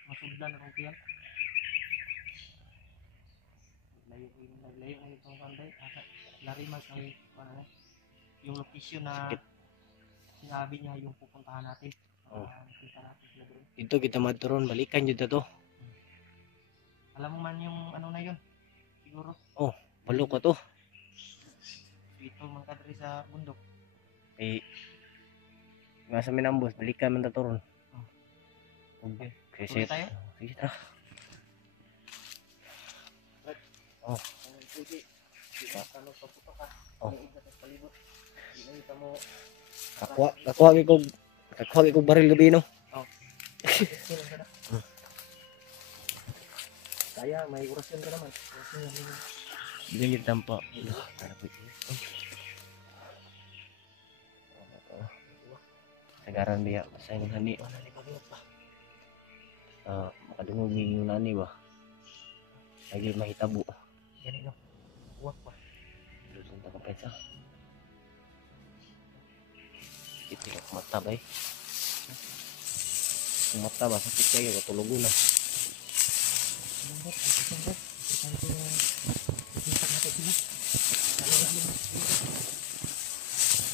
masugdan ang tiyan. Naglayo na itong kanday. Larimas ng yung location na sinabi niya yung pupuntahan natin. Kita natin sila doon. Dito kita maturon, balikan yun to. Alam mo man yung na yun? Siguro. Balo ka to. Dito man kadri sa bundok. Nasa minambos, balikan man taturon. Okay. Kasi Tuloy tayo? sige ta. Sige. Tanong pa po ka. Iingat sa palibot. Hindi na mo. Kakuha ko baril gabi no. Kaya may orasyon ka naman. Dingit tampo. Sagaran biya sa inyong hani. Makadungog yung nani ba? Lagi mahitabo. Yan ino. Uwak pa. Lutong ta kapetsa. Ito mata ba eh. Mata ba sakit kayo katulugo na.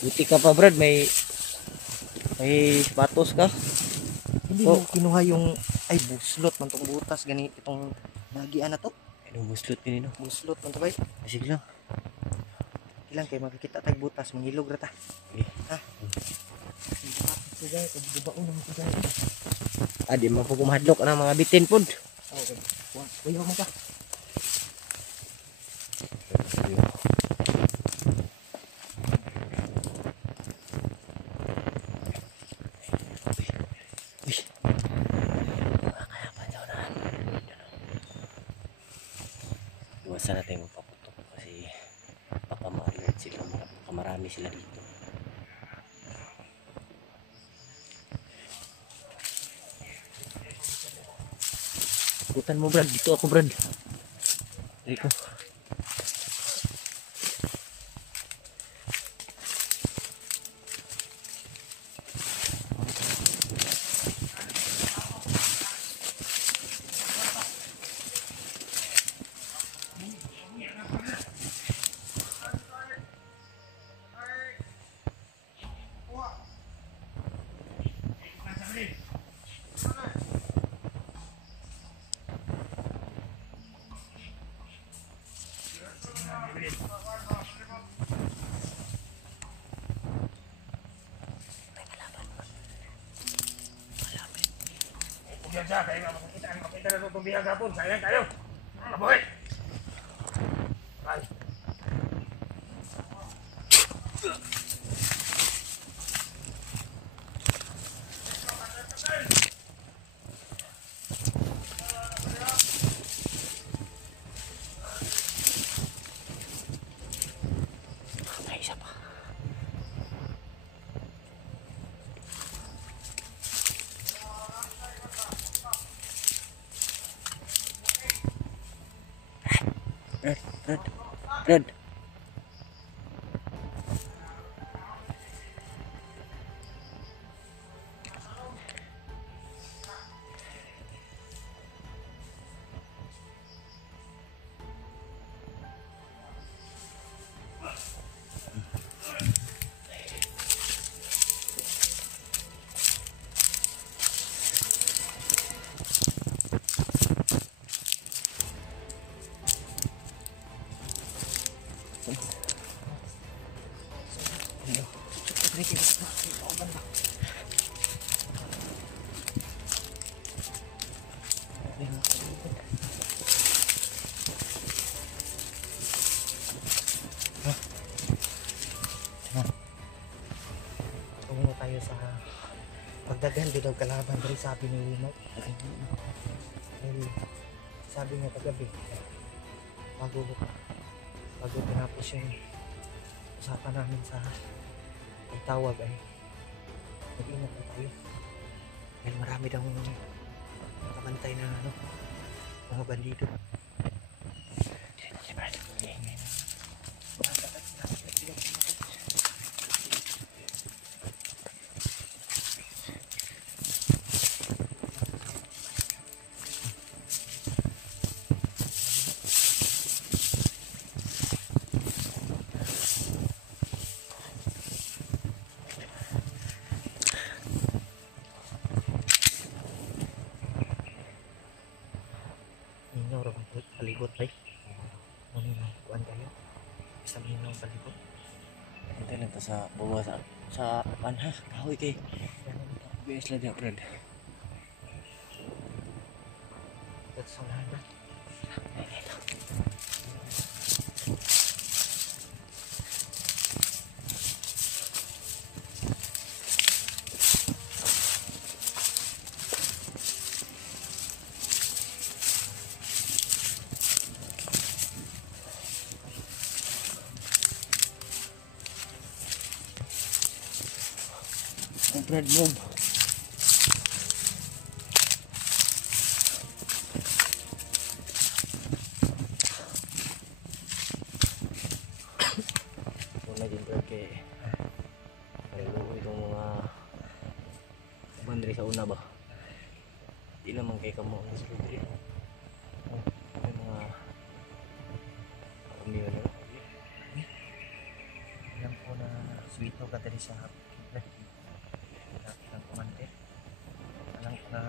Buti ka pa Brad, may sapatos ka. Hindi mo kinuha yung buslot man tong butas gani itong nagian na to. Anong buslot kanino? Buslot man to bay. Sige lang. Ilang kay makikita tag butas mangilog ra ta. Ha. Sige, pagbaon mo sige. Di man po kumahadlok na mga bitin pod. Okay. Kuya mo ka. Iwasan natin magpaputok kasi baka ma-alert sila, baka marami sila dito. Ikutan mo Brad, dito ako Brad. Dito. siya. Kaya nga makita na itong bihag hapon. Sayang tayo. Mabuhay. Ay. Ay, isa pa. Red. Red. Tungo tayo sa pagdagan din daw kalaban dari sabi ni Lino. Sabi niya kagabi bago tinapos yung usapan namin sa pagtawag ay mag-ingat na tayo dahil marami daw nakabantay na mga bandido. Ninyo ro palibot bay. Muna na kuan tayo. Isa ninyo ang palibot. Hintay lang ta sa bawa sa panha. Kahoy kay. Bias lang diya, Brad. That's all handa. Brad, move. Una din, Brad, kay naluluoy itong mga bandri sa una ba? Di naman kay kamo ang sa libre. May mga kamiyo na. Alam ko na swito ka dari sa ng kumante. Alam ko na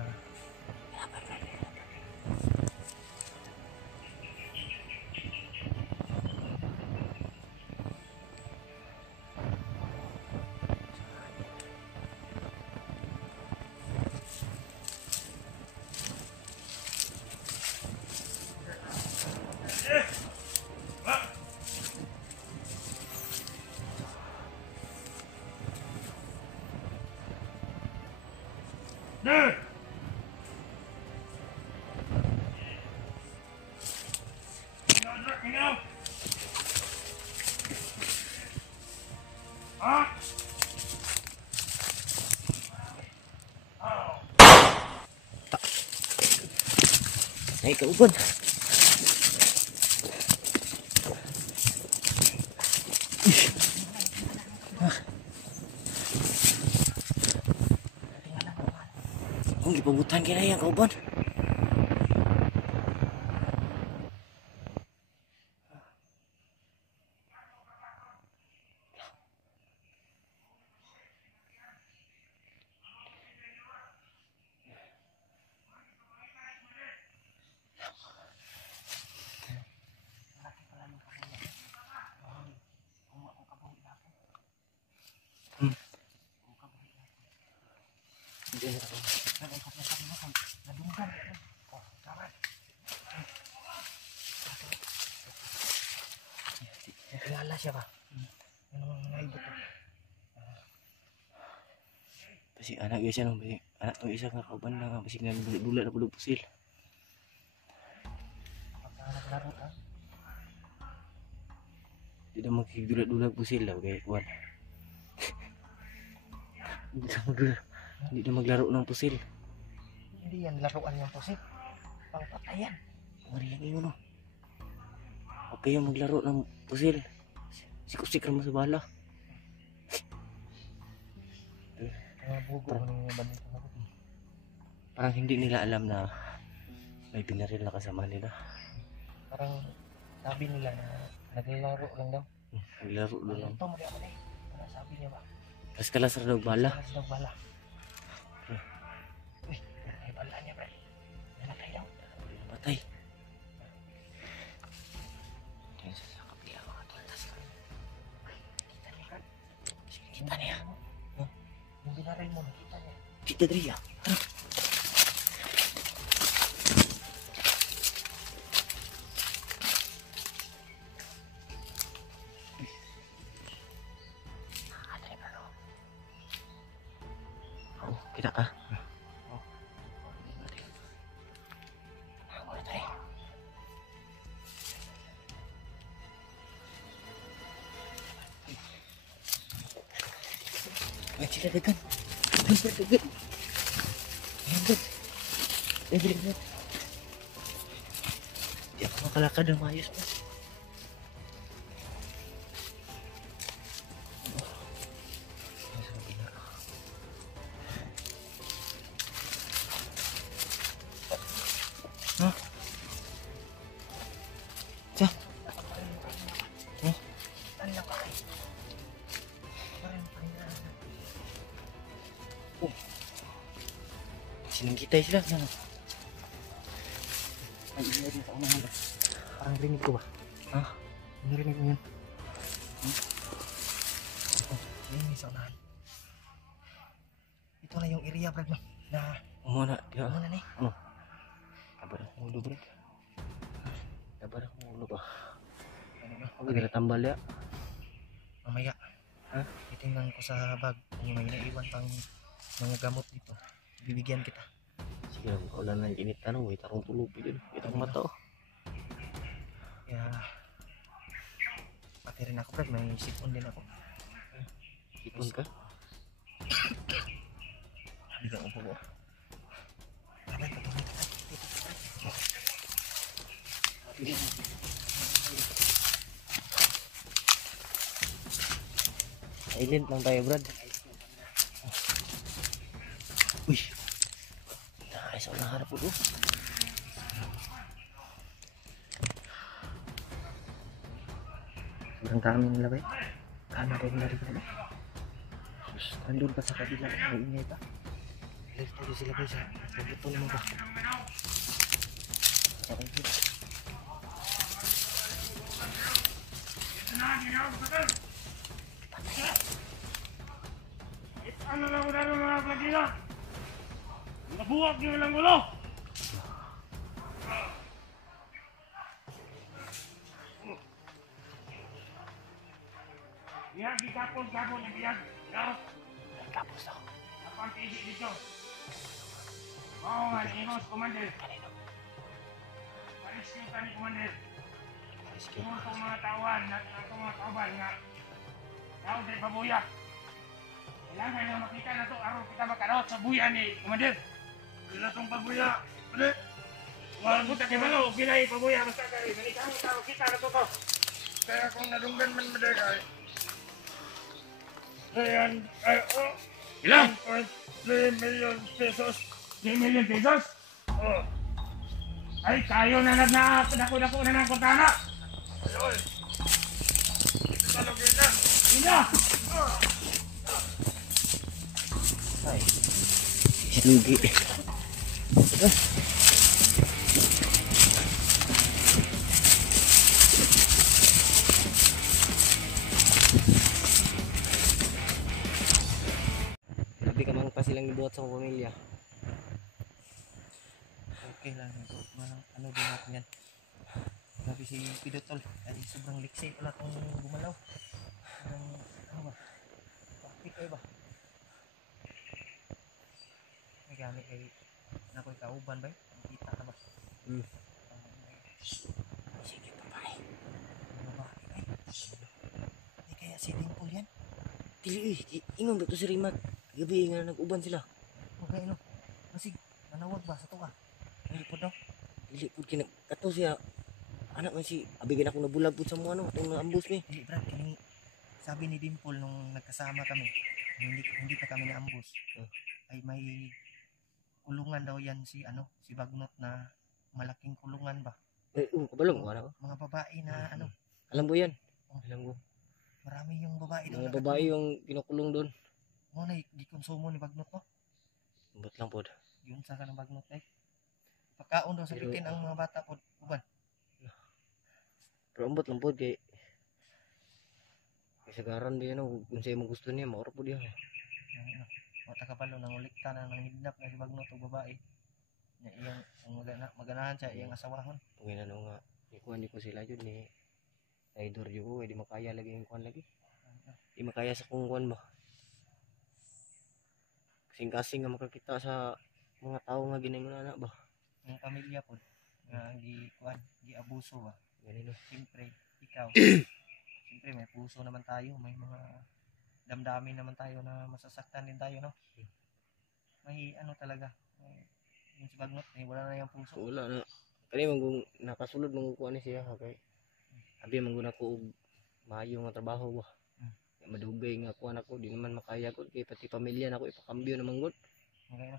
Ay, kauban. Kung ipabutan kaya yan, kauban. Hindi na ako. Wala siya ba? Ano naman mga ibot to? Basi anak guys ano, basi anak ng isa nga kauban na nga, basi nga dula na pulog pusil. Pagka naglaro ka, Di na magkigulat-dulag pusil daw kay kuan. Hindi na maglaro ng pusil. hindi yan laruan yung pusit. Pangpatayan. Mari lang yun no. Okay yung maglaro ng pusil. Sikusik mo sa bala. Mga bugo ko nung banit ko. Parang hindi nila alam na may binaril na kasama nila. Parang sabi nila na naglalaro lang daw. Naglaro doon lang. Ito mo di ako na eh. Ano sabi niya ba? Kalas-kalas daw bala. Kalas daw bala. Uy, ay bala niya pre. Nalatay daw. Patay. Yan sa kapila mga tultas ka. Kita niya kan? Kita niya. Yung binaril mo, nakita niya. Kita diri ah. Oh, kita ka. Oh. Wala tayo. Ay, sila dagan. Dagan, dagan. Dagan. Dagan, dagan. Di ako makalakad ng maayos pa. Ha? Sa? Ano lang ka kayo? Parang pangilan. Sinangkitay sila. Ano? Ay, inirin sa unahan ba? Parang rinig ko ba? Ha? Narinig mo yun? Oh, yun sa unahan. Ito na yung area, Brad, no? Na, Umuna. Diya. ano na na eh? Kabar akong ulo, bro. Kabar akong ulo ba? Ano na? Huwag nila tambal ya. Mamaya. Ha? Itingnan ko sa bag kung may naiwan pang mga gamot dito. Bibigyan kita. Sige lang, kaulan na init tanong. Wait akong tulog. Kita akong mata oh. Kaya, pati rin ako, Brad. May sipon din ako. Ipon ka? Bigyan ko po. Brad, patuloy kita. Silent lang tayo, Brad. Uy! Nakakaisa ko na harap ulo. Sobrang dami nila ba? Kamera nila rin ba? Andun pa sa kabila, may ingay pa. Live tayo sila guys ha. Nagluto naman ba? Okay sila. Ano lang udah mga pagila? Nabuwag niyo lang ulo. Biyag, ikapon na biyag. Ya. Tapos ako. Apang tigit dito. Oo nga, Inos, Commander. Parisyo ka ni Commander. Rescue. Imo itong mga tawan, itong mga kauban nga. Tao din pabuya. Kailangan na makita na to, araw kita makarot sa buya ni Commander. Sila itong pabuya. Ano? Wala mo tayo malo, bilay pabuya, basta kayo. Nalikaw tao, kita na to ko. Kaya kung nadunggan man madagay. Ayan, ay, oh. Ilan? 3 million pesos. 3 million pesos? Oh. Ay, kayo na nagdako na ng kontana. Ayun. Talogin na. Ina! Ay. Sinugi. Grabe ka man pa silang ibuhat sa pamilya. Okay lang ito. Ano din natin yan? Grabe si Pidotol. Ay sobrang liksi pala kung gumalaw. Sobrang ano ba? Pakpik kayo ba? May gamit kay nakoy kauban ba? Kita na ba? Hmm. Sige babae. Babae ay. Di kaya si Dimple yan? Dili ingon ba to si Rimat? Gabi nga nag-uban sila. Okay no. Masig manawag ba sa tuwa? Ang lipod no? Dili pud kina kato siya. Anak man si abigan ako nabulag pud sa mo ano, atong ambus ni. Hindi Brad, kini sabi ni Dimple nung nagkasama kami, hindi pa kami na-ambush. Ay may kulungan daw yan si si Bagnot na malaking kulungan ba? Eh, kabalong ko ano. Mga babae na Alam ko yan. Alam ko. marami yung babae daw. Mga babae yung kinukulong doon. Mo na gikonsumo ni Bagnot no? Ambot lang pod. Yun sa kanang Bagnot ay. Pagkaon daw sa Pero- bitin ang mga bata pod uban. Pero ambot lang pod kay kasagaran din ano kung sa'yo mo gusto niya mauro po diya. Mata kabalo nang ulikta na nang hidnap na si Bagnot o babae. Nya iyang maganahan siya iyang asawahon. Pangina ano nga ikuan di ko sila jud ni Idol jud ko di makaya lagi yung kuan lagi. Di makaya sa kung kuan ba. Kasing-kasing nga makakita sa mga tao nga ginayong anak ba. Yung pamilya pod nga giabuso ba. Ganito. Siyempre, ikaw, siyempre may puso naman tayo, may mga damdamin naman tayo na masasaktan din tayo, no? May talaga, yung si Bagnot, wala na yung puso. Wala na. Kani man kung nakasulod mong kuan ni siya kay. Abi man guna ko og maayo nga trabaho ba. Madugay nga kuan ako di naman makaya ko kay pati pamilya nako ipakambyo naman gud. Okay na.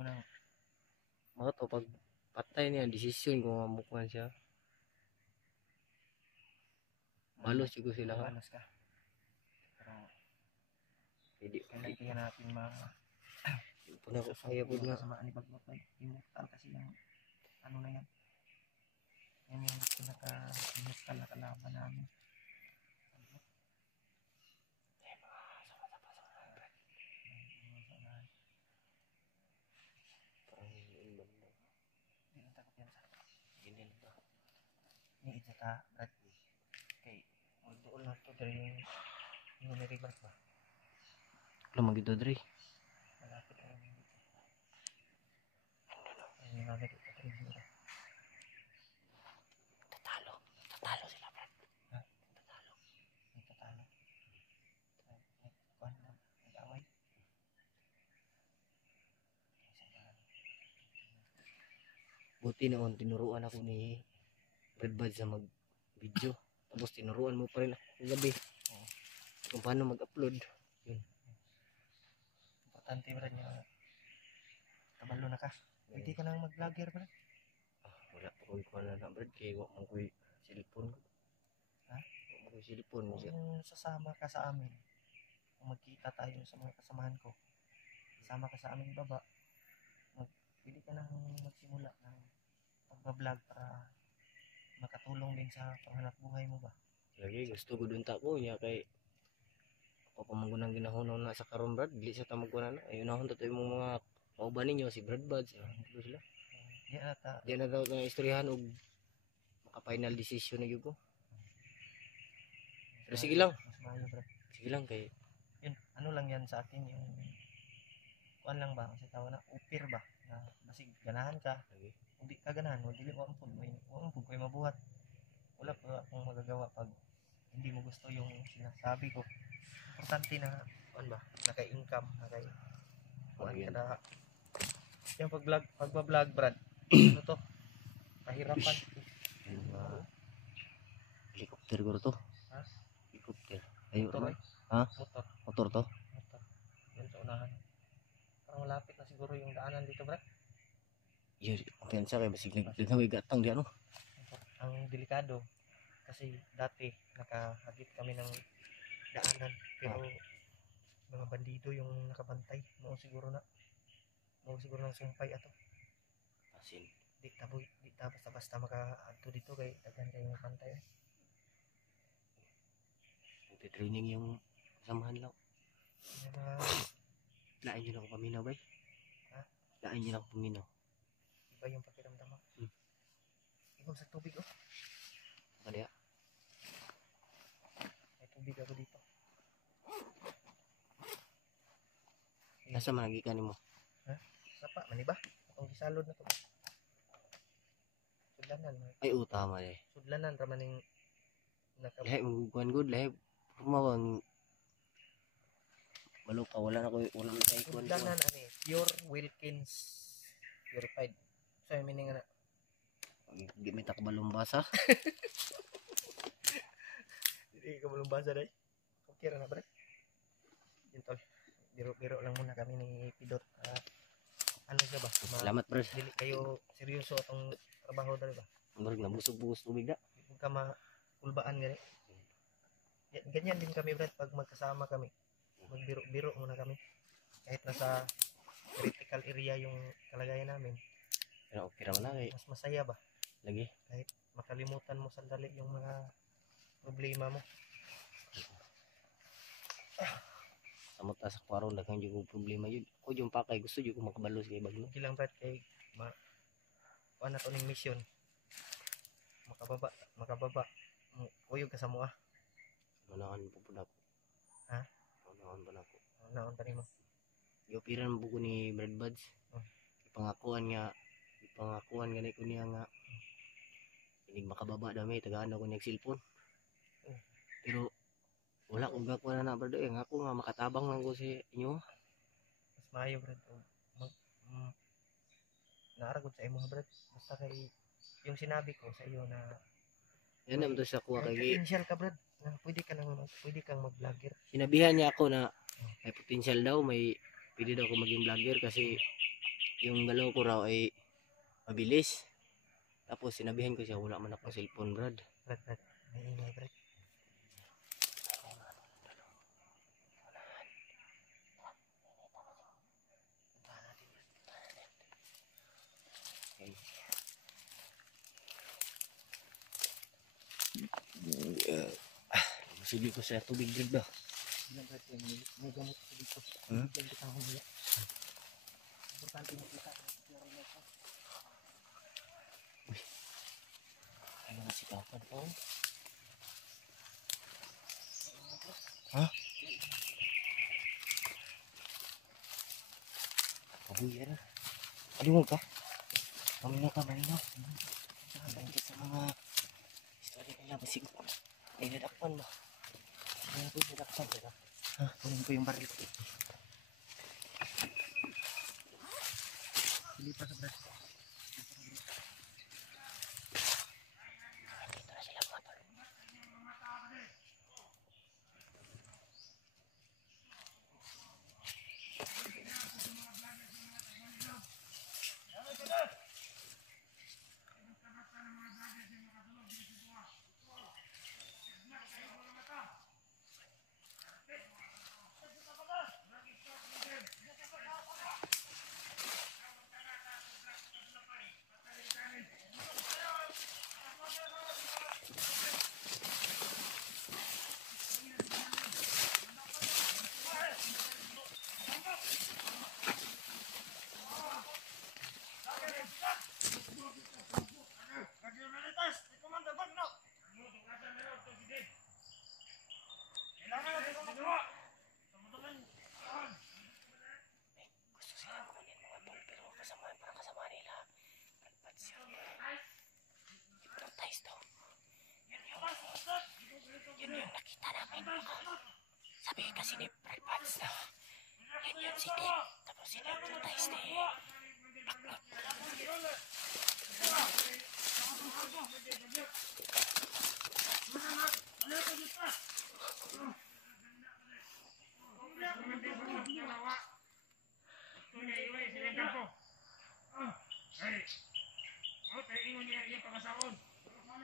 Unang, Mao to pag patay niya desisyon kung mamukuan siya. Balos siguro sila ha. balas ka. Pero, Hindi kailan natin puna ko kaya pud nga. sama ni Bagnot na immortal kasi yung na yan. Yan yung pinaka-immortal na kalaban namin. Hindi takot yan sa Ganyan ba? ni Ijata at kay doon na to dari yung naribat ba Ano magito dre? malapit na yung dito ay yung naribat pa rin dito Tatalo sila brad. tatalo kuhan na nag-away Buti noon tinuruan ako ni Redbud sa mag video. Tapos tinuruan mo pa rin ako gabi. Kung paano mag-upload. importante ba rin yung kabalo na ka pwede ka nang mag-vlogger ba rin Wala pa ko'y kuha na brad kay wak mo ko'y cellphone ko. Ha? Wak mo ko'y cellphone mo siya. kung sasama ka sa amin kung magkita tayo sa mga kasamahan ko sama ka sa aming baba pwede ka nang magsimula ng pagbablog para makatulong din sa panghanap buhay mo ba Lagi gusto ko dun tako niya kay ako pa manggunang ginahunaw na sa karon brad. Dili sa tamag ko na. Ayun ahon to yung mga kauban ninyo si Brad Buds. Dito sila. di ata Diyan na daw ng istoryahan og maka-final decision na gyud ko. Pero sige lang. mas maayo bro Sige lang kay yun ano lang yan sa akin yung kuan lang ba kasi tawag na upir ba na basig ganahan ka lagi. kung di ka ganahan mo dili wa ampun ko'y mabuhat wala pa akong magagawa pag hindi mo gusto yung sinasabi ko importante na kuan ba naka-income kuan Ayan. kada yung pagba-vlog Brad ano to kahirapan Yung helicopter ko to. ha Helicopter. Ayo motor naman. Ha? motor Motor to. yun sa unahan parang malapit na siguro yung daanan dito Brad Yun, ang piyansa kay basig nagaway gatang di ano. ang delikado kasi dati nakahagip kami ng daanan pero mga bandido yung nakabantay mo siguro ng sumpay ato Pasin. di ta basta makaadto dito kay daghan kayo ng pantay Training yung samahan lang. mga Lain nyo lang paminaw bay. Ha? Lain nyo lang paminaw. iba yung pakiramdam mo Hmm. ibang sa tubig oh Asa man nagikan nimo? Sapa man ba? Akong gisalod na to. Sudlanan. Ay utama eh. Sudlanan ra man ning Lahi magkuhan good lahi. Pumawang malo ka wala na ko wala na kay kuan. sudlanan ani pure Wilkins purified. So meaning nga Di mi ta kabalong basa. hindi ka malong basa dai. Okay ra na ba? Jentol. Biro-biro lang muna kami ni Pidot. Ano siya ba? Salamat bro. Dili kayo seryoso atong trabaho dali ba? Murag nabusog-bugos tubig da. Huwag ka makulbaan gani. Ganyan din kami Brad pag magkasama kami. Magbiro-biro muna kami. Kahit nasa critical area yung kalagayan namin. Pero okay ra man na kay Mas masaya ba? lagi. Kahit makalimutan mo sandali yung mga problema mo. Samot ta sa kwaro daghang jud problema yun. Ko yung pakay gusto jud ko makabalo sa bagno. Okay lang Brad kay kuha na to ning mission. Makababa. Uyog ka sa mua. Manahan po pud ako. Ha? Manahan ba nako? Naon pa nimo? Giopiran mo buko ni Brad Buds. Oh. Ipangakuan gani ko niya nga inig makababa dami tagaan ako niya cellphone. Oh. Pero wala kong gakuha na brad nga ako nga makatabang lang ko sa inyo. Mas maayo Brad. Naaragod sa imo Brad. Basta kay yung sinabi ko sa iyo na Yan naman to sa kuha kay potential ka Brad. Na pwede kang mag-vlogger. sinabihan niya ako na may potential daw, may pwede daw ako maging vlogger kasi yung galaw ko raw ay mabilis. Tapos sinabihan ko siya wala man ako cellphone brad. Brad. May ingay Brad. Masili ko sa tubig brad ba? Ilang Brad may gamot ko dito. Hmm? Diyan kita humula. Importante mo kita. Ano nga sikapan po? Ha? Kabuya na. Aliwag ka? Mamino ka, mamino. Bangkit sa mga istorya nila. Basig ay nadakpan ba? Kaya ko nadakpan ba? Ha, kunin ko yung baril. Hindi pa sa Brad. Dito na sila mga tol. Gusto sila kunin mga tol pero parang kasama nila. Alpat siya. Hypnotize daw. Yun yung nakita namin. Sabi kasi ni Brad Buds na yun yung si Dick. Tapos hypnotize ni Baklot.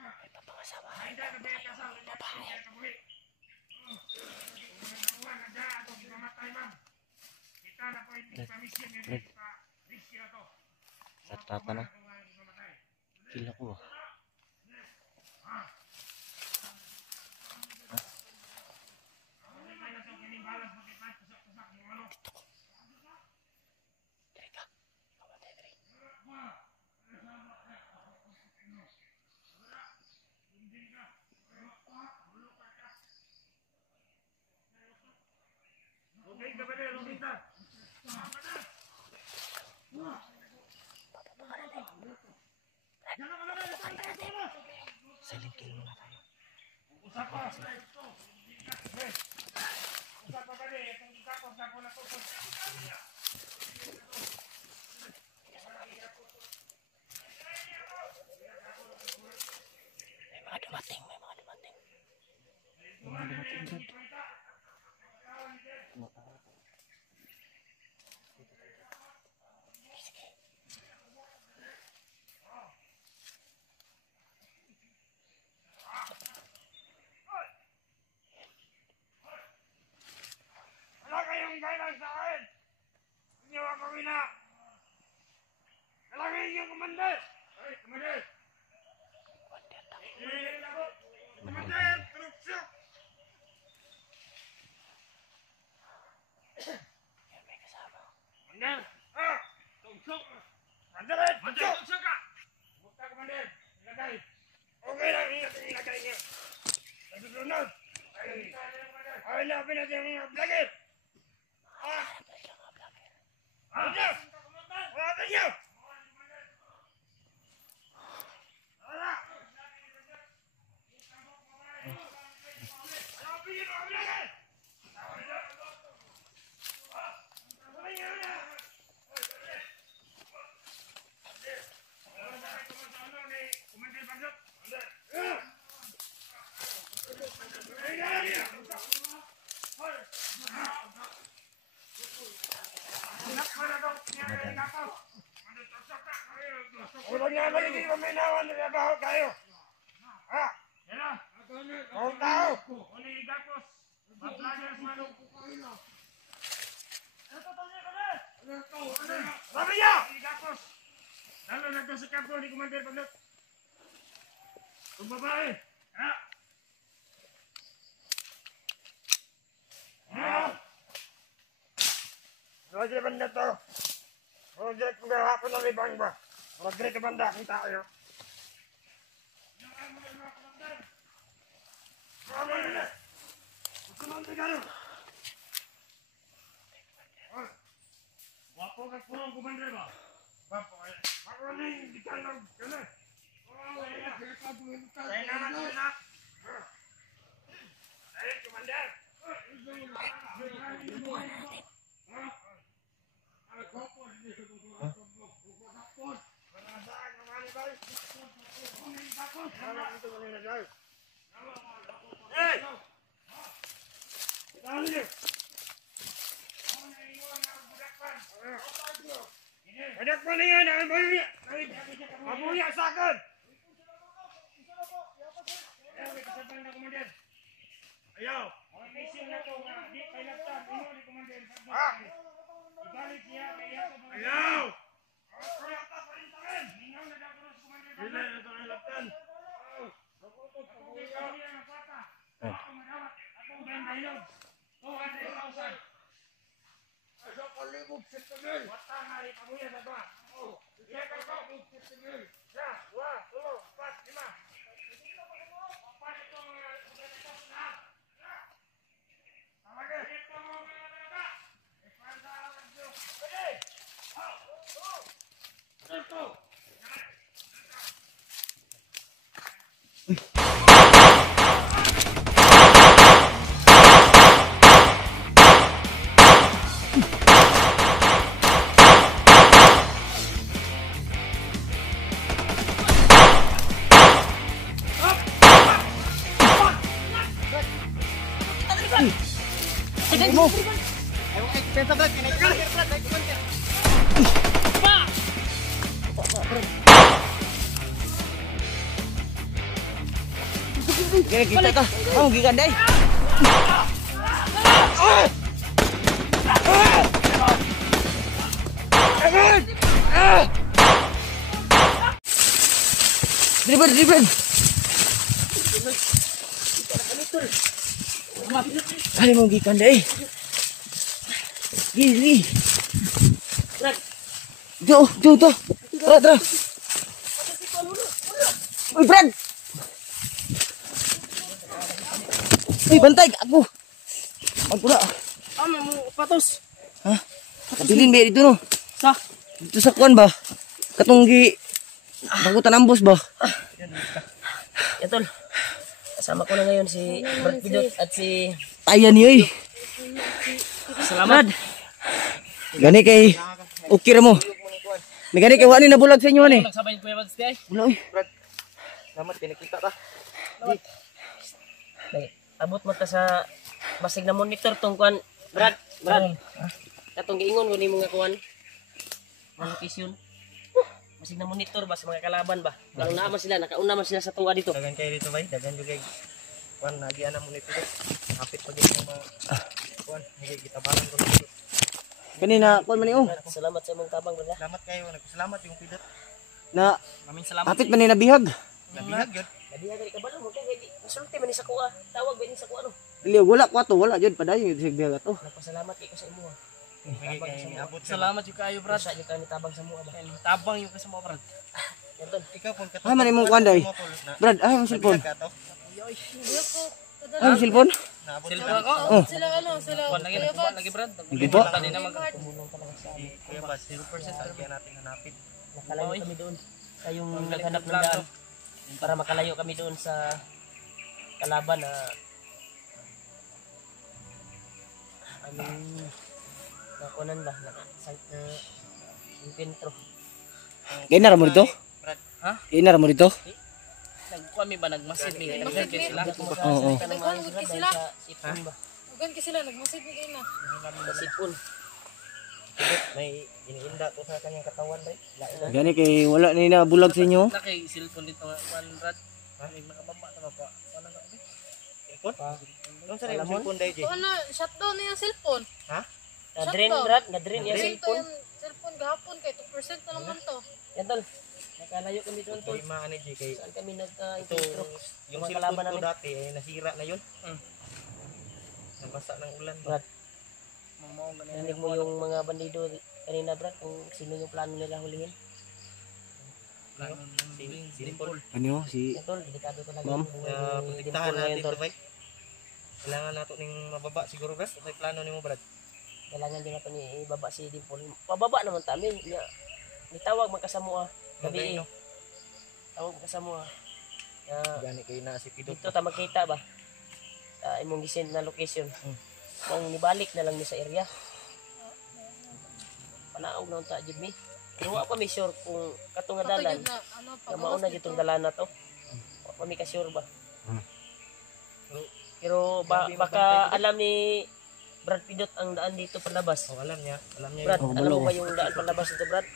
May papangasawahan daw kayong babae. Sa tata na. Kila ko ba? Dito ko. Dari ka. Kamatay dari. Okay, kapatid, Lupita. Silent kill muna tayo. Usap pa. Usap pa kani, itong gikapos na ko na tukod. May mga dumating, may mga dumating. May mga dumating, Brad. Wala kayong kailan sa akin! Hindi ako wina! Kailangan yung kumandan! Ay, kumandan! Kumandan! Truksok! Yan, may kasama. Kumandan! Ah! Truksok! Kumandan! Truksok ka! Bukta kumandan! Ilagay! Okay lang, ilagay niya! Nasusunod! Ay, lapin natin yung mga vlogger! Ah! Ano? Wala niyo! Wala! Lapin yung mga vlogger! Ulang nga lagi di paminawan na trabaho kayo. Ha? Yan na. Kung tao. Kung igakos. Mag-vloggers manong kukain na. Ano tatawin ka na? Sabi niya! Igakos. Lalo na ito sa kampo ni Commander Pagnot. Kung babae. Ha? Ha? Roger banda to. Roger kung gahapon na libang ba? Roger ka banda kita kayo. Wapo ka purong kumandre ba? Wapo ka. Ako na yung dikalog. Kaya na. Ay, kumandre. Hey! Anak mo na yan! Mabuya sa akin! Ayaw! Ayaw! Bila na ito ang laptan. Mo. Kaya kita ka. Ang gikan day. Dribble. Kali mo gikan day. Gili. Jo. Tara. Uy, Brad. Uy, bantay ako. Magpura. May mo patos. Ha? Kabilin ba dito no? Sa? Dito sa kuan ba? Katong gi bagutan ambos ba? Yan tol. Kasama ko na ngayon si Brad Pidot at si Ayan yoy. Salamat. Gani kay okay ra mo. May gani kay wani na bulag sa inyo ni. Nagsabay ko yung stay. Wala oy. Salamat kay nakita ta. Abot mo ta sa basig na monitor tong kuan. Brad. Katong giingon ko ni mga kuan. Ang location. Basig na monitor ba sa mga kalaban ba? Kalau naaman sila, nakauna man sila sa tunga dito. Dagan kayo dito bay, dagan jud kay kuan nagian na mo nito. Kapit pag yung mga kuan, hindi kita balan ko dito. Kanina kon man ni oh. Salamat sa imong tabang brad. Salamat kayo, nagpasalamat yung pidot. Na Maraming salamat. apit man ni nabihag. Nabihag yun. Labihan ka kabalo mo kay di nasulti man ni sa kuha. Tawag ba ni sa kuha no? Dili wala ko ato, wala jud padayon sig bihag ato. Nagpasalamat kay ko sa imo. May kay abot sa Salamat yung kayo, Brad. Sa iyo ka ni tabang sa mua ba? Tabang yung kasama, Brad. Yan tol. ikaw pun Ay man imong kuan day. Brad, ay mo cellphone. Ay mo cellphone. Naabot Silpa ko. Sila ano, sila Kuwan lagi, nagkuba lagi, Brad. Nagkuba? Kanina Tumulong ka lang sa amin. Kuya Bas, 0% kaya natin hanapin. Nakalayo kami doon. Kayong naghanap ng daan para makalayo kami doon sa kalaban na aming nakunan ba na impentro. Kay na ra mo dito? Ha? Kay na ra mo dito? Nagkuha mi ba, nagmasid mi. Nagkuha sila. Oo. Sa sipon ba? Ugan ka sila, nagmasid ni kayo na. Sa sipon. May iniinda to sa kanyang katawan bay. Lain na. Gani kay wala ni na bulag sa inyo. Nakay cellphone dito nga, Juan, Brad. May mga baba na pa. Ano na kami? Cellphone? Nung sa rin cellphone day Ito na, shutdown na yung cellphone. Na-drain Brad, na-drain yung Ito cellphone. yung cellphone gahapon kay 2% na naman to. Yan tol. Nakalayo kami doon tol. Kay maani G kay Saan kami ito nagka-impentro? yung Mga cellphone kalaban ko namin. dati ay nasira na yun. Nabasa ng ulan. Brad, Mamaw ganun. narinig mo yung mga bandido kanina Brad kung sino yung plano nila hulihin. Simple. Ano si Yan tol, delikado talaga. Ma'am? yung buhay ni Protektahan Dimple ngayon, natin tol. to bay. Kailangan nato ning mababa siguro Brad. May plano nimo Brad. Kailangan din natin ibaba si Dimple. Pababa naman tamin. Nitawag magkasamua. Gabi no? Tawag magkasamua. Gani kay na si Pidot. Dito ta magkita ba? Sa imong gisend na location. Kung nibalik na lang ni sa area. Panaog na unta jud mi. Pero wa pa mi sure kung katong nga dalan. Patay yun na, ano, Na mauna pagawas gitong dito. dalan na to. Wa pa mi ka sure ba? Pero Grabe, baka mabantay alam ni Brad Pidot ang daan dito palabas. Oh, alam niya Brad, yun. alam mo ba yung daan palabas dito, Brad?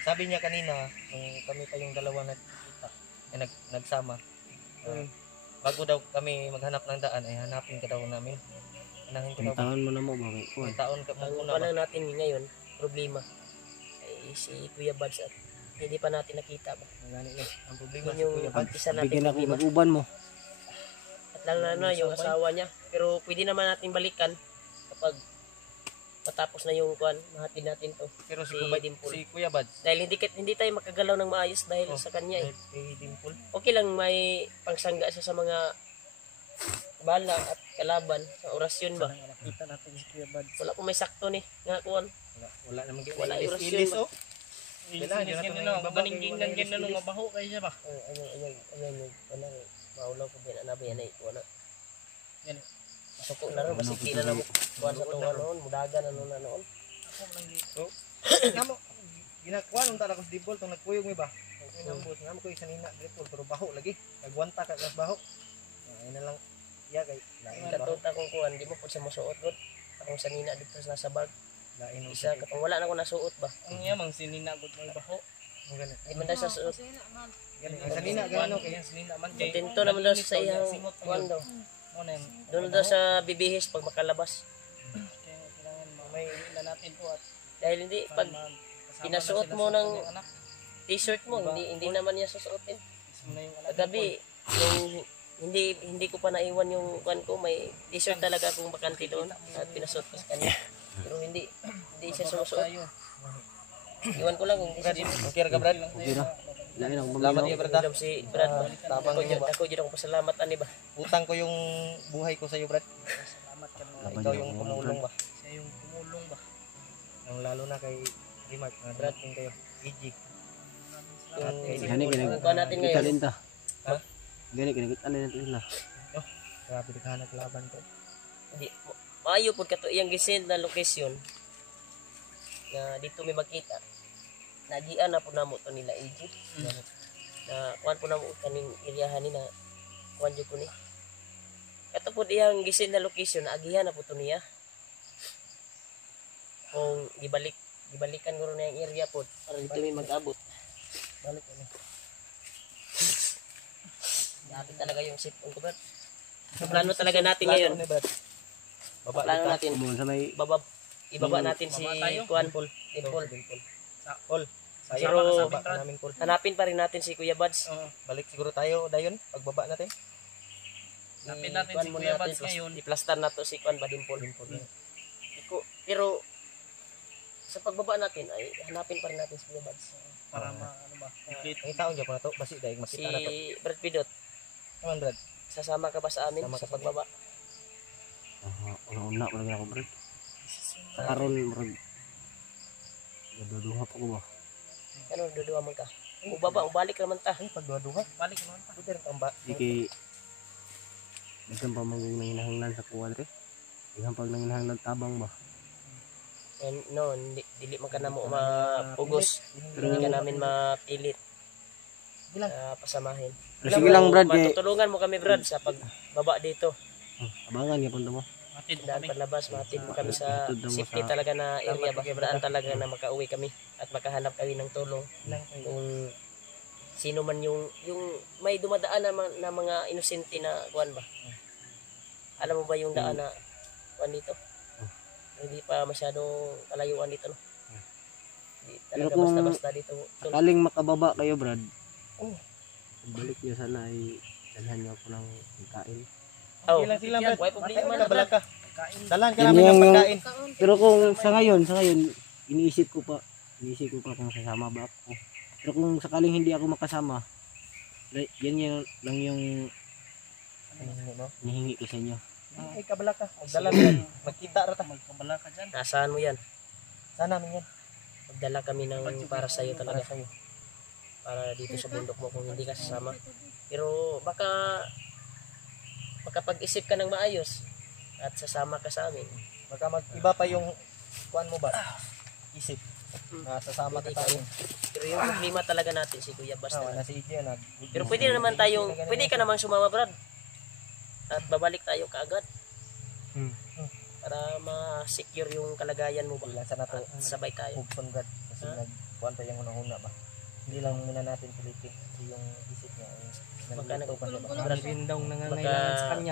Sabi niya kanina, kung kami pa yung dalawa nagkita, nagsama. Bago daw kami maghanap ng daan, ay hanapin ka daw namin. Anahin ko daw. taon mo na mo ba kay kuan? Ang taon ka Ang muna pa ba? lang natin ngayon, problema ay si Kuya Bads at hindi pa natin nakita ba. Gani eh. Ang problema Yun si yung Kuya Bad. umpisa natin Bigyan ako problema. mag-uban mo. At lang na yung asawa niya. Pero pwede naman natin balikan kapag matapos na yung kuan, mahatid natin to. Pero si, si Dimple. si Kuya Bad, Dahil hindi tayo makagalaw ng maayos dahil sa kanya eh. kay Dimple, Okay lang may pangsangga siya sa mga bala at kalaban sa orasyon ba. Nakita natin si Kuya Bad. Wala po may sakto ni nga kuan. wala namang Wala yung ilis rasyon ba? oh. Kailangan yun natin Ganun, yung babagay, ganinggingan wala yung ganun, ilis. mabaho kayo siya ba? Ayan, maulaw ko din na yan ay kuan. Yan. Suko na rin, masiki na mo kuan sa tunga noon, mudaga na noon. Namo, ginakuha nung talaga sa Dimple, itong nagkuyog mo ba? Nagkuyog namo ko isang nina, Dimple, pero baho lagi. Nagwanta ka kas baho. Ayun na lang, iya kay lain baho. Katuta kong kuan, di mo po sa musuot gud. Akong sanina dito sa nasa bag. Lain mo Isa katong wala na ko nasuot ba. Ang yamang sininagot mo baho. Ang ganun. Di man dahil sa suot. Kasi na, man. Ganun. Ang sanina gano kay Kaya sinina man kay. Kontento naman daw sa iyang kuan daw. Muna yan. Doon daw sa bibihis pag makalabas. Kaya kailangan may na natin po at Dahil hindi pag kasama pinasuot na sila mo sa ng kanyang anak. t-shirt mo, hindi naman niya susuotin. Isip na yung anak. Kagabi, yung hindi ko pa naiwan yung kuan ko, may t-shirt talaga akong bakante doon at pinasuot ko sa kanya. Pero hindi siya sumusuot. Iwan ko lang kung hindi siya sumusuot. Okay ra ka Brad? Okay ra. Lain ako Salamat maminaw. niya Brad. Inom si Brad ba? Tabang niyo ba? Ako dyan ako pasalamat ani ba? Utang ko yung buhay ko sa iyo Brad. Salamat ka mga. Ikaw yung tumulong ba? Siya yung tumulong ba? Ang lalo na kay Remark, Brad kayo. EG. Yung Gani yung kuan natin ngayon. Italenta. Gani kinagot ano natin sila. Grabe naghahanap laban ko. Di maayo pud kato iyang gisend na location na dito may makita. Nagian na po namo to nila AG. Na kuan po namo kaning area ni na kuan jud ko ni. Kato po iyang gisend na location na agihan na po to niya. Kung gibalikan ko na yung area po para dito may mag-abot. Balik ano. Grabe talaga yung sipon ko, Brad. Plano talaga natin ngayon. Baba Plano natin. Kumun sa may Ibaba natin si Kuan Paul. Paul. Pero Namin Paul. hanapin pa rin natin si Kuya Buds. Balik siguro tayo dayon pagbaba natin. Hanapin natin Kuan si muna Kuya natin, Buds ngayon. I-plaster na to si Kuan Badimpol. Pero sa pagbaba natin ay hanapin pa rin natin si Kuya Buds. Para ano ba? Ang taon dyan po na to. Basi dahil Si makita na to. Brad Pidot, Naman Brad. sasama ka ba sa amin Sama sa ka sa pagbaba? una pa lagi ako bro. Sa karon bro. Naduduha pa ko ba? Ano, duduwa man ka? Ubaba, ubalik naman ta. Ay pagduha-duha. Balik naman pa. Pwede rin pamba. Iki Dagan pa manggong nanginahanglan sa kuwan re. Dagan pag nanginahanglan tabang ba. And no, dili man ka na mo mapugos. Pero Hindi ka namin mapilit. Bilang. Pasamahin. Pero sige lang Brad kay Matutulungan mo kami Brad sa pagbaba dito. abangan gyapon mo. Atid mo Daan kami. palabas, matid mo kami sa Itod mo safety sa- talaga na area ba? Daan talaga na makauwi kami at makahanap kami ng tulong kung sino man yung may dumadaan na mga inosente na kuan ba? Alam mo ba yung daan na kuan dito? Hindi pa masyadong kalayuan dito, no? Hindi Pero talaga kung basta-basta dito. Sakaling makababa kayo Brad. Oh. Balik niyo sana ay dalhan niyo ako ng pagkain. Oh, Ilang sila Brad. Why problema Matayo na na balag ka. Kain. Dalan ka Yan namin ng yung- pagkain. Kaon. Pero kung sa ngayon iniisip ko pa kung sasama ba ako. Pero kung sakaling hindi ako makasama, yan lang yung hinihingi ko sa inyo. Ay kabalag ka. Magdala Brad. Magkita ra ta. Magkabala ka dyan. Nasaan mo yan? Sana namin yan. Magdala kami ng para sa iyo Para talaga. sa'yo. Para dito sa bundok mo kung hindi ka sasama. Pero baka makapag-isip ka ng maayos at sasama ka sa amin. Baka mag-iba pa yung kuan mo ba? Isip. Na sasama ka Pwede tayo. Pero yung problema talaga natin si Kuya Bas Oh, talaga. nasa Iggy na. Pero pwede naman tayong, pwede ka namang sumama Brad. At babalik tayo kaagad. Hmm. Para ma-secure yung kalagayan mo ba. Bilang sana to. At sabay tayo. Hugson Brad. Kasi Ha? nagkuhan pa yung unang-una ba? Hindi lang muna natin pilitin. Kasi yung isip niya. Baka Nalilito pa siya ba? Brad, Bindong baka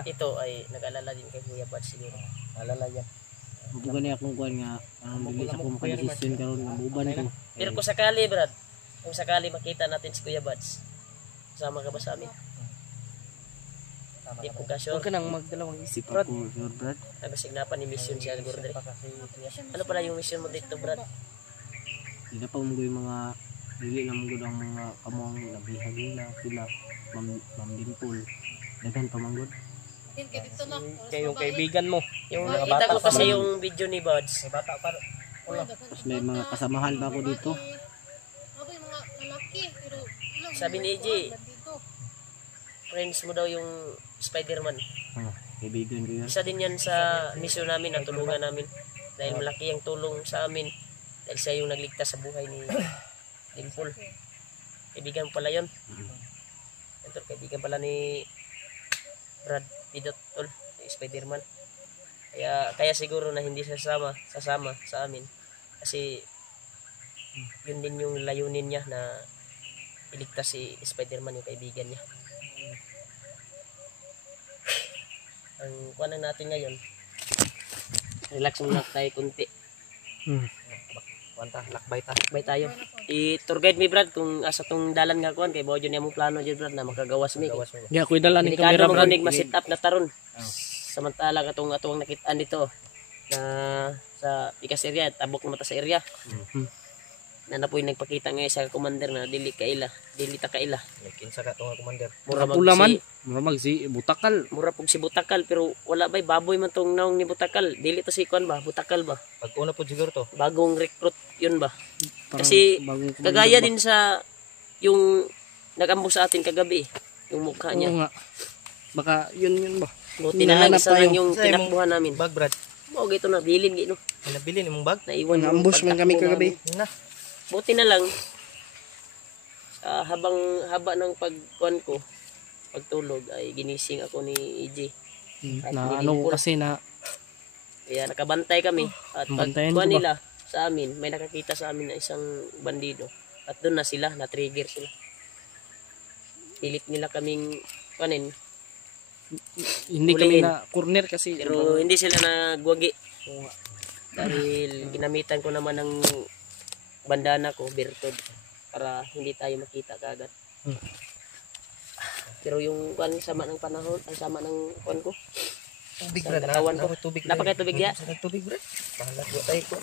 ito ay nag-alala din kay Kuya Bas siguro. Alala yan. Huwag gani akong kuan nga bilis ako makadesisyon karon nga buban ko. Pero kung sakali Brad, kung sakali makita natin si Kuya Buds, kasama ka ba sa amin? Tama Hindi ka po ba? ka sure. Huwag ka nang magdalawang isip. Isip ako sure Brad. Nagasignapan ni mission siya siguro dre. Pa kasi kuya. Ano pala yung mission mo dito Brad? Hindi na pa munggoy mga dili na munggoy ang mga kamong nabihag nila sila Ma'am Dimpol. Daghan pa manggod. Din kay dito na. Kayong kaibigan mo. Yung Mga nakita ko bata kasi pa. yung video ni Buds, May bata pa. Tapos may mga kasamahan pa ako dito. Ako yung mga lalaki pero ilang Sabi ni AJ. dito. friends mo daw yung Spider-Man. Kaibigan ko yan. Isa din yan sa mission namin na tulungan namin. Dahil malaki ang tulong sa amin. Dahil siya yung nagligtas sa buhay ni Dimple. Kaibigan pala yun. Ito, kaibigan pala ni Brad Pidot tol, ni Spider-Man. Kaya siguro na hindi sasama sa amin. Kasi yun din yung layunin niya na iligtas si Spider-Man yung kaibigan niya. Ang kuwanan natin ngayon, relax muna tayo kunti. Wanta, lakbay ta. Bay tayo. I-tour guide mi Brad kung asa tong dalan nga kuan kay bao jud nimo plano jud Brad na makagawas mi. Gawas mo. Yeah, kuy dala ni Delikado kamera mo Brad. kunig ma-set up na taron. Samantala katong atong nakitaan dito na sa Pikas area, tabok na mata sa area. Na napoy nagpakita nga sa commander na dili ta kaila. Kinsa ka tong commander. Mura Pula man. si Mura mag si Butakal. mura pug si Butakal pero wala bay baboy man tong naong ni Butakal. Dili to si kuan ba, Butakal ba? Pag una po siguro to. Bagong recruit yun ba? Parang Kasi bagong kagaya din sa yung nag-ambos sa atin kagabi. Yung mukha Oo niya. nga. Baka yun ba? Buti na lang Hinahanap isa lang tayo. yung Sa imong- tinakbuhan namin. Bag, Brad. Mo gito na bilin gino. Ay, nabili ni mong bag. Naiwan yung Na-ambush man kami pagtakbo kagabi. namin. Na. Buti na lang habang haba ng pagkuan ko, pagtulog ay ginising ako ni EJ. At Na nilimpol. ano ko kasi na Kaya nakabantay kami at Bantayan pagkuan ko ba? nila sa amin, may nakakita sa amin na isang bandido. At doon na sila, na-trigger sila. Pilit nila kaming kanin, hindi kami Huliin. na corner kasi. pero hindi sila nagwagi. Dahil ginamitan ko naman ng bandana ko, Bertod, para hindi tayo makita kagad. Pero yung kuan, sama ng panahon, ang sama ng kuan ko. Tubig, Sa Brad. katawan ko. Tubig. Napakatubig ya. Sa tubig, Brad. Bahala ko tayo ko.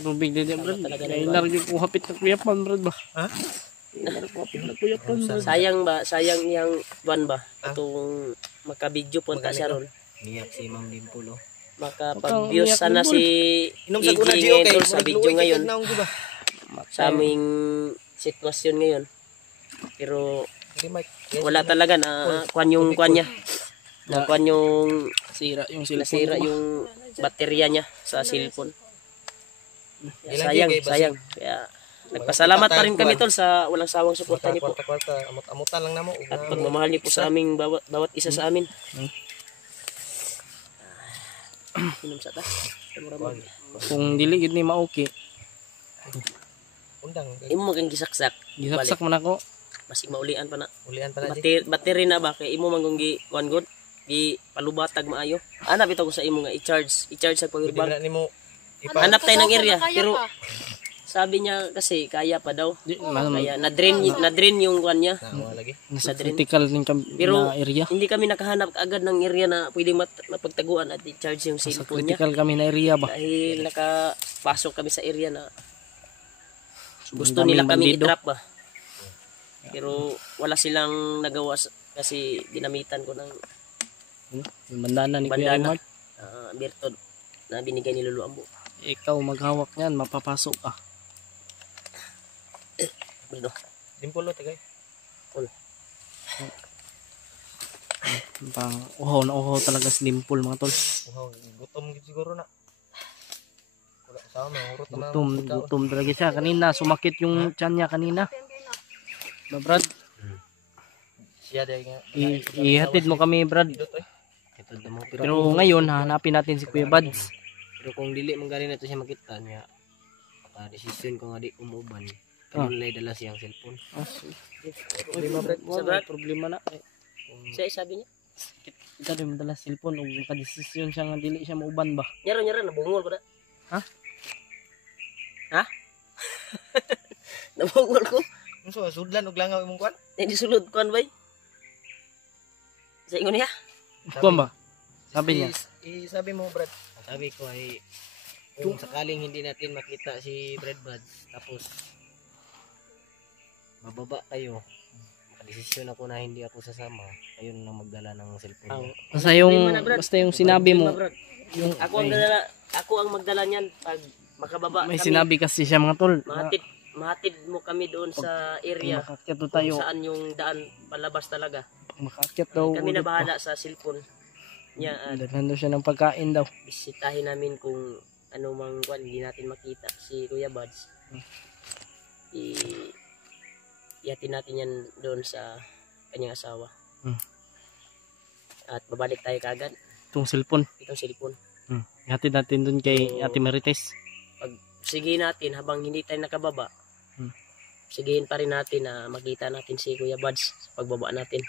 Tubig din yan, Brad. Talaga Ay, naman. narigin ko hapit na kuyapan, Brad ba? Ha? Hapit na kuyapan, Brad. Sayang yang kuan ba? Ah? Itong makabidyo punta siya ron. Niyak si Ma'am Dimple oh. Makapag-views Umiyak sana ni si Inom sa kuna, EJ Gio, ngayon kay tol, sa video ngayon, Naong, diba? sa aming sitwasyon ngayon. Pero Hindi, Mike. wala talaga na kuan yung kuan niya. Na kuan yung Sira yung cellphone nasira ko ba? yung baterya niya sa cellphone. Ilang Sayang, gigay ba sayang. Kaya nagpasalamat pa rin kami tol sa walang sawang suporta niyo po. Kwarta-kwarta. Amot-amutan lang na mo. At pagmamahal niyo po sa aming bawat isa sa amin. Inom sa ta. Mura-mura. Kung dili gid ni maoki, Undang. Imo magang gisaksak. gisaksak man ako. Masig maulian pa na. Ulian pa na, G. Battery na ba kay imo manggong gi kuan god. Gi palubatag maayo. Ana bitaw ko sa imo nga i-charge sa power Pwede bank. na ni mo. Hanap tayo ng area, Kaya pero pa. sabi niya kasi kaya pa daw. Di, Kaya na-drain yung kuan niya. Wala lagi. nasa Sa drain. critical din kami Pero na area. hindi kami nakahanap agad ng area na pwedeng mapagtaguan at i-charge yung Sa cellphone niya. critical kami na area ba? Dahil nakapasok kami sa area na gusto Ang nila daming kami bandido. i-trap ba. Pero wala silang nagawa kasi ginamitan ko ng Yung bandana ni Kuya bandana. Mark. Bertod na binigay ni Lolo Ambo. Ikaw maghawak niyan, mapapasok ka. Ano? Dimpulo, tagay. Pang uhaw na uhaw talaga si Dimple mga tol. Wow, gutom gid siguro na. Wala kasama, hurot naman. Gutom talaga siya. Kanina, sumakit yung tiyan niya kanina. Ba, Brad? Siya dahil nga. Ihatid mo kami, Brad. Dito, eh. Ito mo Pero ngayon, hanapin natin si Kuya Bads. pero kung dili man gani nato siya makita niya. Desisyon ko nga di umuban. Ah. Kung dala siyang cellphone. Problema, Brad. Sa Brad? Problema na. Siya sabi niya. Kita rin madala cellphone o makadesisyon siya nga dili siya mauban ba? Nyara nabungol ko na. Ha? Ha? Nabungol ko. Unsa sudlan og langaw imong kwan? Hindi sulod kuan bay. Sa ingon niya. Kuwan ba? Sabi niya. Sabi mo, Brad. Sabi ko ay kung sakaling hindi natin makita si Brad Buds tapos bababa kayo, desisyon ako na hindi ako sasama, ayun lang magdala ng cellphone. Basta yung, basta yung sinabi mo, yung, Ako ang magdala niyan pag makababa may kami. sinabi kasi siya mga tol. Mahatid mo kami doon sa area Makaakyat daw kung tayo. saan yung daan palabas talaga. Makaakyat daw. Kami na ulit bahala sa cellphone niya pa. at Dalhan daw siya ng pagkain daw. bisitahin namin kung ano mang kwan hindi natin makita si Kuya Buds. Iyatin natin yan doon sa kanyang asawa. At babalik tayo kagad Itong cellphone. itong cellphone. Ihatid natin dun kay So, Ate Marites. Sigihin natin habang hindi tayo nakababa. Sigihin pa rin natin na makita natin si Kuya Buds sa pagbaba natin.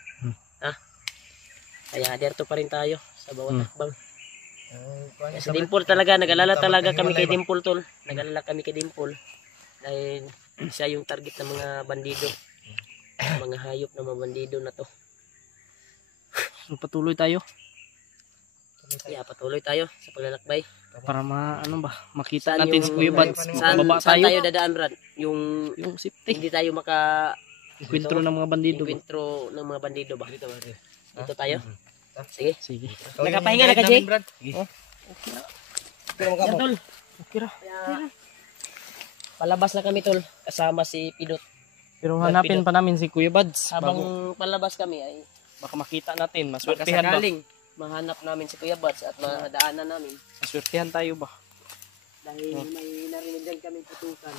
Ha? Kaya derto pa rin tayo sa bawat hakbang. Kaya sa Dimple talaga, nag-alala talaga kami kay Dimple tol. Nag-alala kami kay Dimple. Dahil siya yung target ng mga bandido. Mga hayop na mga bandido na to. So, patuloy tayo Kaya patuloy tayo sa paglalakbay. para makita Saan natin yung- si Kuya Buds. Saan, Bababa saan tayo. tayo dadaan, Brad? Yung Yung safety. hindi tayo Enkwentro ng mga bandido. ba? enkwentro ng mga bandido ba? Dito tayo? Sige. Sige. Nakapahinga na ka, Jay? Brad. Yan, tol. Okay ra. Palabas na kami, tol. Kasama si Pidot. Pero Brad hanapin Pidot. pa namin si Kuya Buds. Habang Bago palabas kami ay baka makita natin. baka Maswertihan ba? sakaling mahanap namin si Kuya Buds at madaanan namin. Maswertihan tayo ba? Dahil may narinig din kami putukan.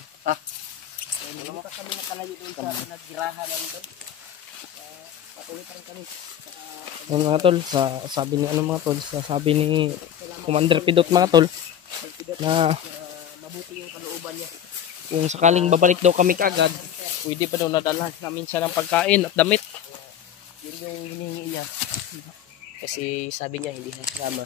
Hindi pa kami nakalayo doon sa naggirahan namin doon. Patuloy pa rin kami. Yan mga tol, sabi ni mga tol, sabi ni Commander Pidot mga tol na Mabuti yung kalooban niya. kung sakaling babalik daw kami kagad, pwede pa daw nadalhan namin siya ng pagkain at damit. Yun yung hinihingi niya. Kasi sabi niya hindi siya kasama.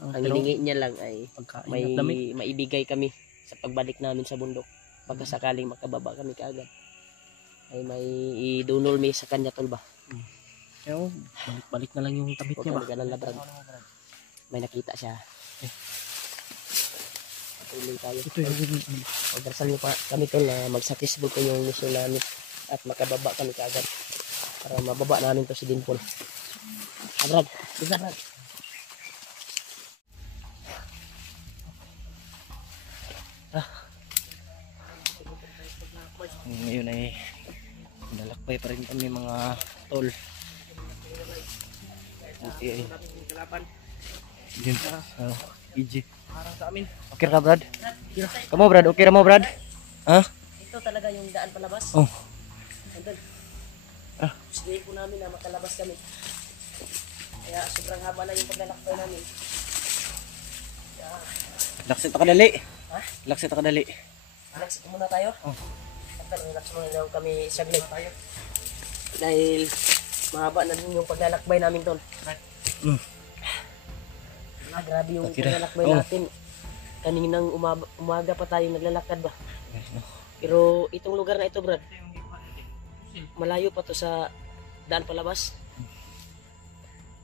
Ang Pero hinihingi niya lang ay pagkain may at damit. maibigay kami sa pagbalik namin sa bundok. Pagka sakaling makababa kami kaagad. Ay may idunol mi sa kanya tol ba? Kaya balik na lang yung damit Huwag niya ka ba? mag-alala, Brad. May nakita siya. Patuloy tayo. Ito yung Pagdarasal niyo pa kami tol na magsakisbog ko yung mission namin at makababa kami kaagad para mababa namin to si Dimple. Brad, bisa Brad. Ngayon ay nalakbay pa rin kami mga tol. Buti ay yun, EJ. parang sa amin. Okay ka Brad? Kamu Brad, okay ra mo Brad? Ha? Ito talaga yung daan palabas. Oh. Andun. Sige po namin na makalabas kami. Kaya sobrang haba na yung paglalakbay namin. Laksit ka dali. Ha? Laksit ka dali. Relax muna tayo. Oh. Relax muna daw kami saglit tayo. Dahil mahaba na din yung paglalakbay namin doon. Grabe yung Pakira. paglalakbay Oh. natin. Kaninang umaga pa tayo naglalakad ba. Pero itong lugar na ito, Brad, malayo pa to sa daan palabas.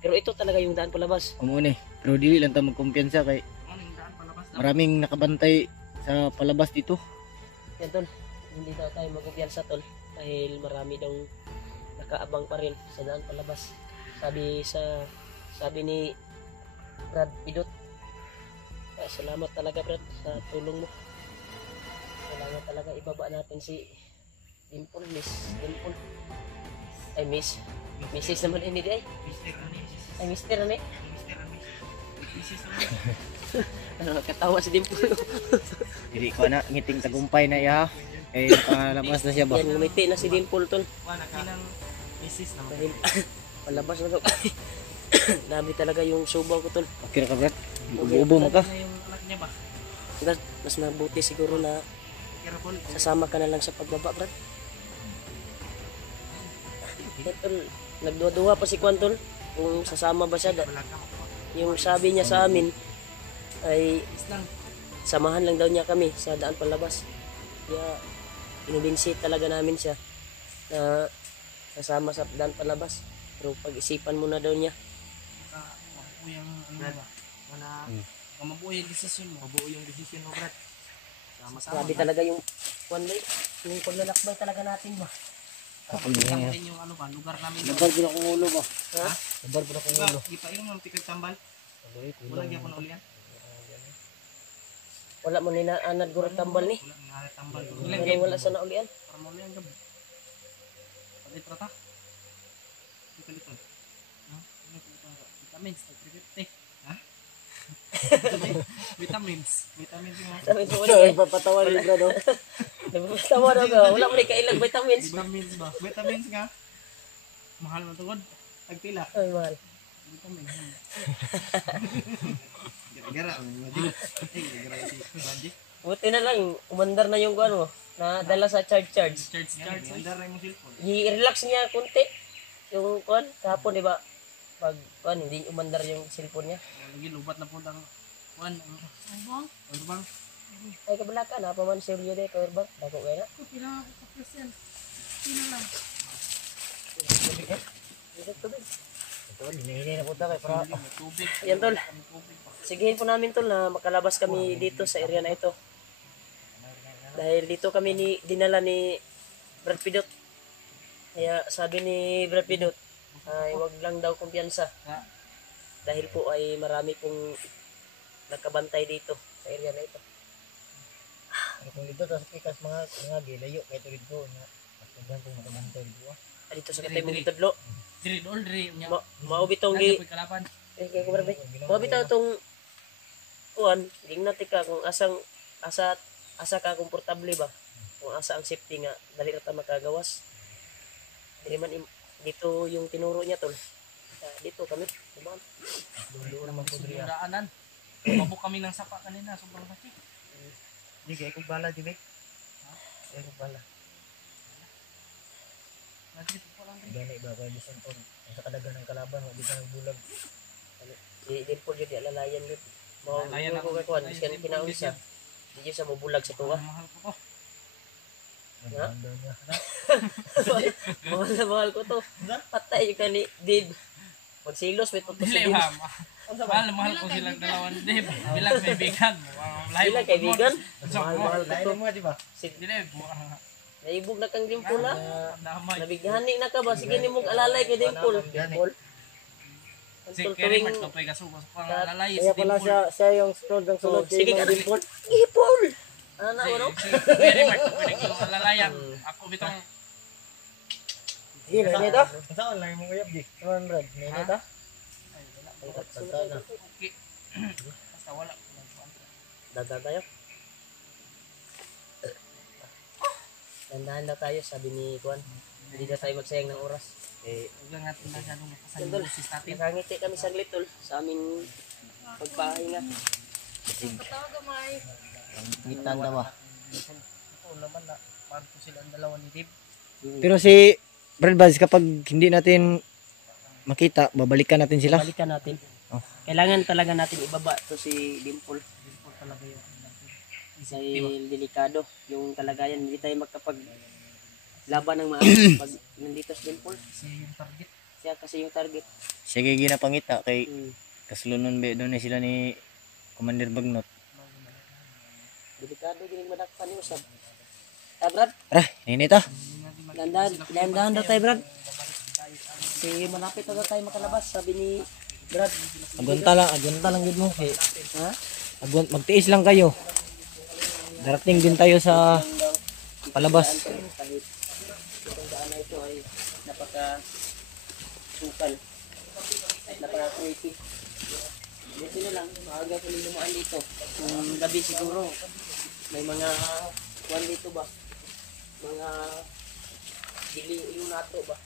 Pero ito talaga yung daan palabas. Amo ni. Pero dili lang ta magkumpiyansa kay maraming nakabantay sa palabas dito. Yan tol, hindi daw tayo mag-umpiyansa tol. Dahil marami daw nakaabang pa rin sa daan palabas. Sabi ni Brad Pidot. Salamat talaga Brad sa tulong mo. Kailangan talaga ibaba natin si Dimple, Miss Dimple. Ay Miss, Mrs. naman ini di ay. Ay Mister ano eh? Ano katawa si Dimple. Dili ko na ngiting tagumpay na ya. Kay nakalabas na siya ba? Yan ngumiti na si Dimple tol. Misis naman. Dahil palabas na to. Dami talaga yung subaw ko tol. Okay ka Brad? Ubo mo ka. Yung anak niya ba? Brad, mas mabuti siguro na Careful. sasama ka na lang sa pagbaba, Brad. Tol, nagduwa-duwa pa si Kwan tol kung sasama ba siya. Yung sabi niya sa amin ay samahan lang daw niya kami sa daan palabas. Kaya inubinsi talaga namin siya na sasama sa daan palabas. Pero pag-isipan muna daw niya. Mabuo yung ano ba? Wala. Mabuo yung desisyon mo. Mabuo yung desisyon mo, Brad. Sama-sama. Grabe talaga yung Kwan ba yung paglalakbay talaga natin ba. Kasama din yung ano ba, lugar namin. Labar ko na kung ulo ba? Ha? Labar ko na kung Diba, ulo. di pa yung tikag tambal. Wala gyapon na ulian. Wala mo ni na anad gurot tambal ni. Wala nga tambal. Wala wala sa naulian. Para mo ulian gab. Pagit rata. Di kaliton. No? Ano ko ito? Vitamins, 350. Ha? Vitamins. Vitamins yung Sabi ko wala. Papatawa ni Brad. oh. Nagpapatawa daw ka. Wala mo ni kailang vitamins. vitamins ba? Vitamins nga. Mahal man tugod. Tagpila. Ay mahal. Vitamins. Gara-gara. Gara-gara si Randy. Buti na lang, umandar na yung ano, na dala sa charge. Charge. Andar na yung cellphone. I-relax niya kunti. Yung kon, kahapon, di ba? Pag kon, hindi umandar yung cellphone niya. Lagi lubat na po ang kuan. Urbang. Ay, kabala ka, napaman seryo de, kairbang. Dako kaya na. Ito, hinihingi na po tayo para Tubig. Yan tol. Sigihin po namin tol na makalabas kami dito sa area na ito. Dahil dito kami dinala ni Brad Pidot. Kaya sabi ni Brad Pidot ay wag lang daw kumpiyansa. Dahil po ay marami pong nakabantay dito sa area na ito. kung dito tas pikas mga gilayo kay to dito na Dito sa katay mong gitudlo. Diri dol diri nya. Mao bitong gi Nagapay kalaban. kay ko barbe. Mao bitaw tong kuan, gingnatik ka kung asa ka komportable ba. Kung asa ang safety nga dali ra ta makagawas. Dili man dito yung tinuro niya tol. Dito kami, diba? Doon naman po diri. Daanan. Mabuk kami ng sapa kanina, sobrang laki. Di kay kog bala di ba? Kay kog bala. Nandito pa lang. Gani ba kay bisan pag sa kadagan ng kalaban wa bisan bulag. Di po jud alalayan gid. Mao Alalayan ko ako. kay kuan, iskan kinaunsa. Di jud sa mobulag sa tuwa. Mahal ko to. Ha? Mahal ko to. Patay yung kani did. Magsilos may tutos Dili sa ba? Mahal ko silang dalawan dib. Bilang kaibigan. Bilang kaibigan. Mahal ko mo di ba? Dili buang. Naibog na kang Dimple ha. Damay. Nabighani na ka ba? Sige ni mong alalay kay Dimple. Dimple. Si Antol Kerry tuwing... Mart ko pay kasuko sa pang lalay. Kaya pala siya yung sunod ng So, sunod. sige ka Dimple. Dimple! Ano na ano? Kerry Mart ko pay kasuko lalayan. Ako bitong Di na nito. Saan lang mo kayab di? 200. Nito. okay. Basta wala. Dadan tayo. Dandahan daw tayo, sabi ni Juan. Hindi na tayo magsayang ng oras. Huwag lang natin masyadong mapasayin si natin. Nakangiti kami saglit tol sa aming pagpahinga. Patawag ka, May. Ngitan daw ba? Oo naman na. Paano ko sila ang dalawa ni Dave? Pero si Brad Baz, kapag hindi natin makita, babalikan natin sila. Balikan natin. Oh. Kailangan talaga natin ibaba to si Dimple. Simple talaga yun. Dahil delikado yung kalagayan. Hindi tayo magkapag laban ng maayos pag nandito si Dimple. Kasi yung target. Siya kasi yung target. Sige ginapangita kay Hmm. kaslunon be doon sila ni Commander Bagnot. Delikado gining madakpan ni usab. Brad, Ara, ninita. dahan daw tayo Brad. Si malapit na daw tayo makalabas, sabi ni Brad. Agunta lang gid mo. Eh, Ha? magtiis lang kayo. Darating din tayo sa palabas. Kahit itong daan na ito ay napaka-sukal at napaka-creepy. Dito na lang, maaga ko rin lumaan dito. Kung gabi siguro, may mga kuwan dito ba? Mga ilunato ba?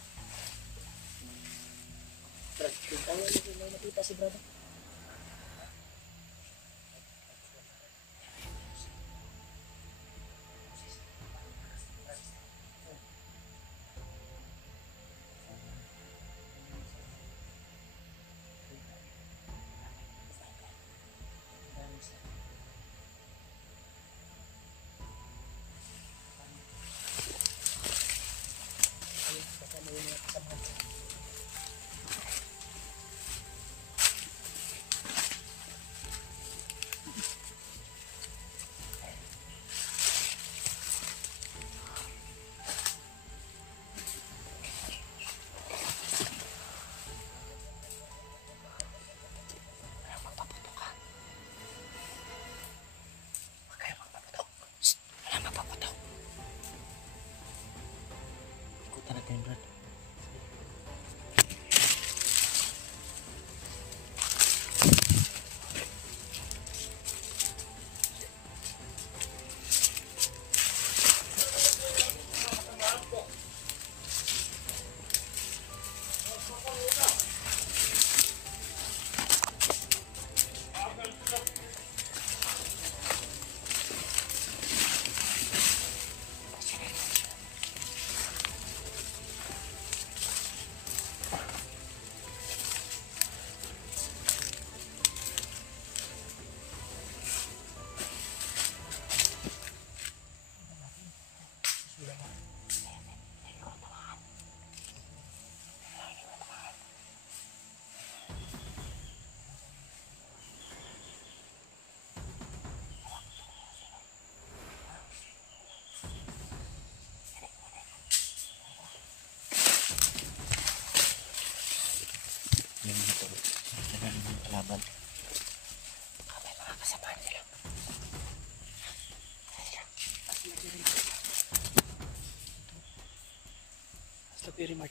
Brad, kung tayo may nakita si Brad. Ikutan natin, Brad. Yung ito. Yan ang kalaban. May mga kasabahan sila. Very much.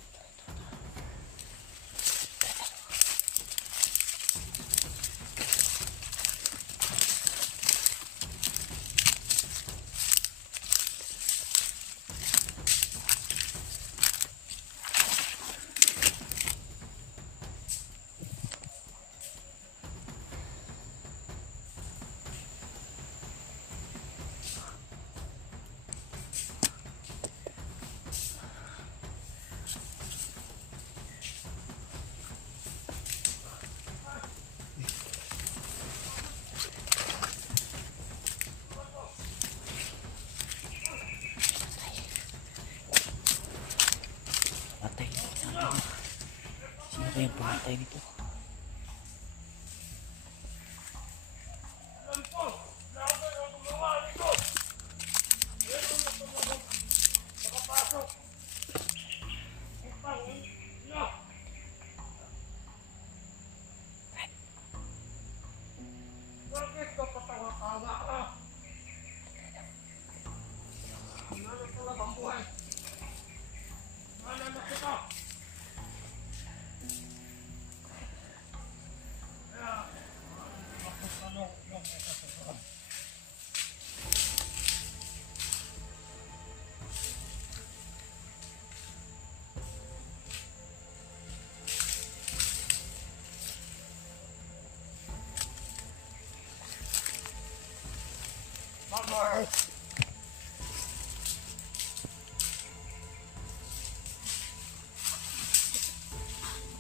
Patay. Sino ba yung pumatay nito?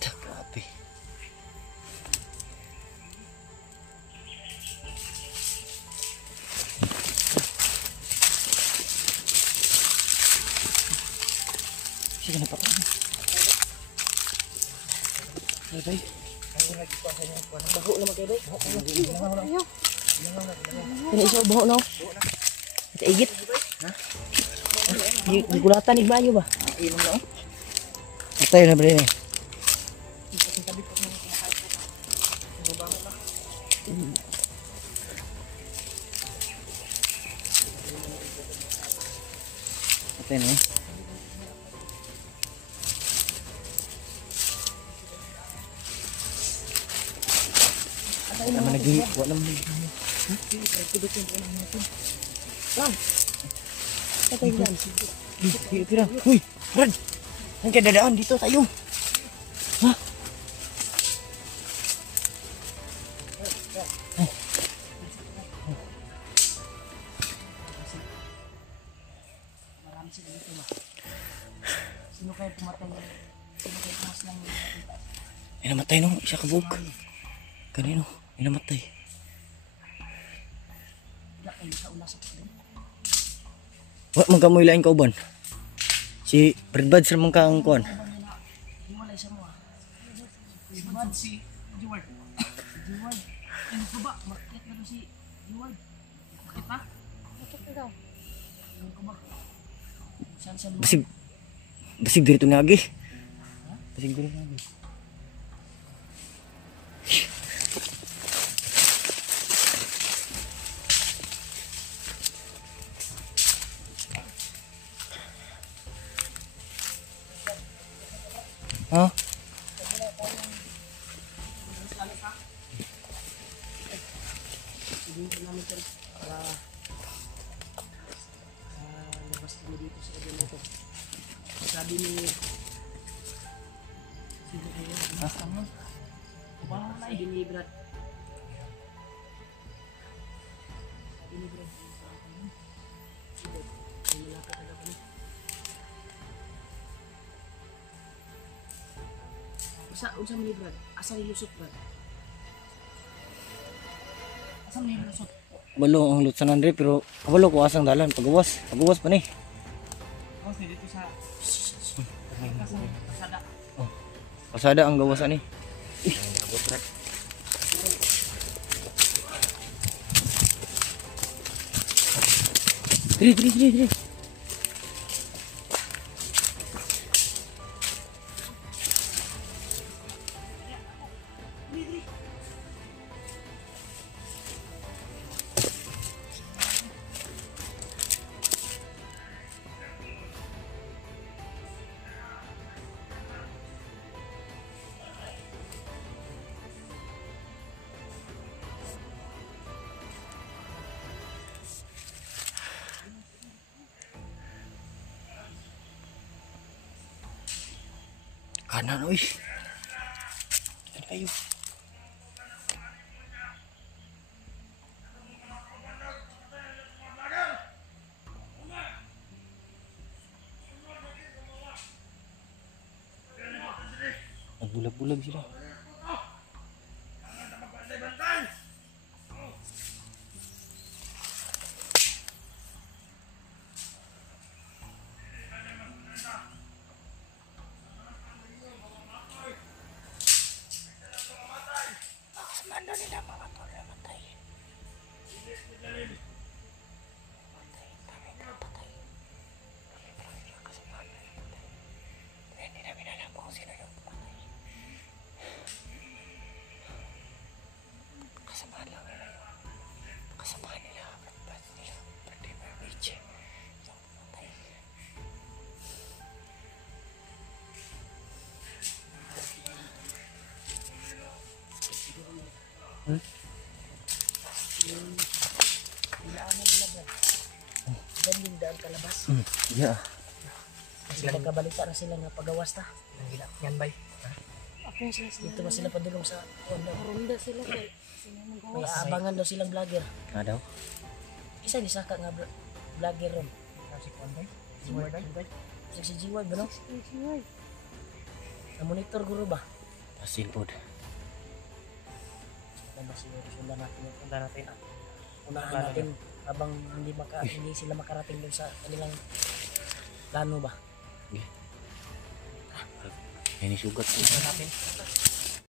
Grabe. Sige na pa. Bye. Bago na magkaya day. Kini iso baho no. Igit. Ha? Gigulatan ni banyo ba? Patay na ba rin eh? Patay na eh. Naman nag-ihi. Wala naman nag-ihi. Patay yan. Kira. Uy! Brad! Saan kayo dadaan? Dito tayo. Ha? Marami sila dito ba? Sino kayo pumatay? Sino kayo pumas lang? Inamatay no? Isa kabog. Kanino? Inamatay. Wala kayo sa una sa pagkain. Wala magkamoy laing kauban. Si Brad Buds naman ka ang kuhan. Hiwalay siya mo ah. Si Bad, si Jeward. Jeward. Ano ko ba? Market na doon si Jeward. Market na? Bakit ikaw? Ano ko ba? Saan sa lugar? Basig dito nga agi. Basig dito nga agi. Ha? Dito namin sir. Labas kami dito sa kabila ko. Sabi ni sino kayo? Basta mo. Kubahan na eh. Sabi ni Brad. Sabi ni Brad. Sige. May malapit na kami. Unsa man ni Brad? Asa ni lusot Brad? Asa man ni lusot? Balo ang lutsan Andre pero kabalo ko asang dalan pagawas pa ni. Tapos dito sa Pasada. Pasada ang gawasan ni. Diri. Kanan, uy. Saan kayo? Nagbulag-bulag sila. Yan yung daan kalabas. Yeah. Kasi nagkabalita na sila na pagawas na. Yan bay. Ako yung sila Dito ba sila padulong sa kondo? Ronda sila kay sila May magawas. aabangan daw silang vlogger. Nga daw? Isa ni Saka nga vlogger ron. Si Kuan bay. Si GY ba no? Na-monitor guro ba? Pasin po. Maganda siguro sundan natin yung punta natin. Unahan natin habang hindi sila makarating doon sa kanilang plano ba? May nisugat po. Natin.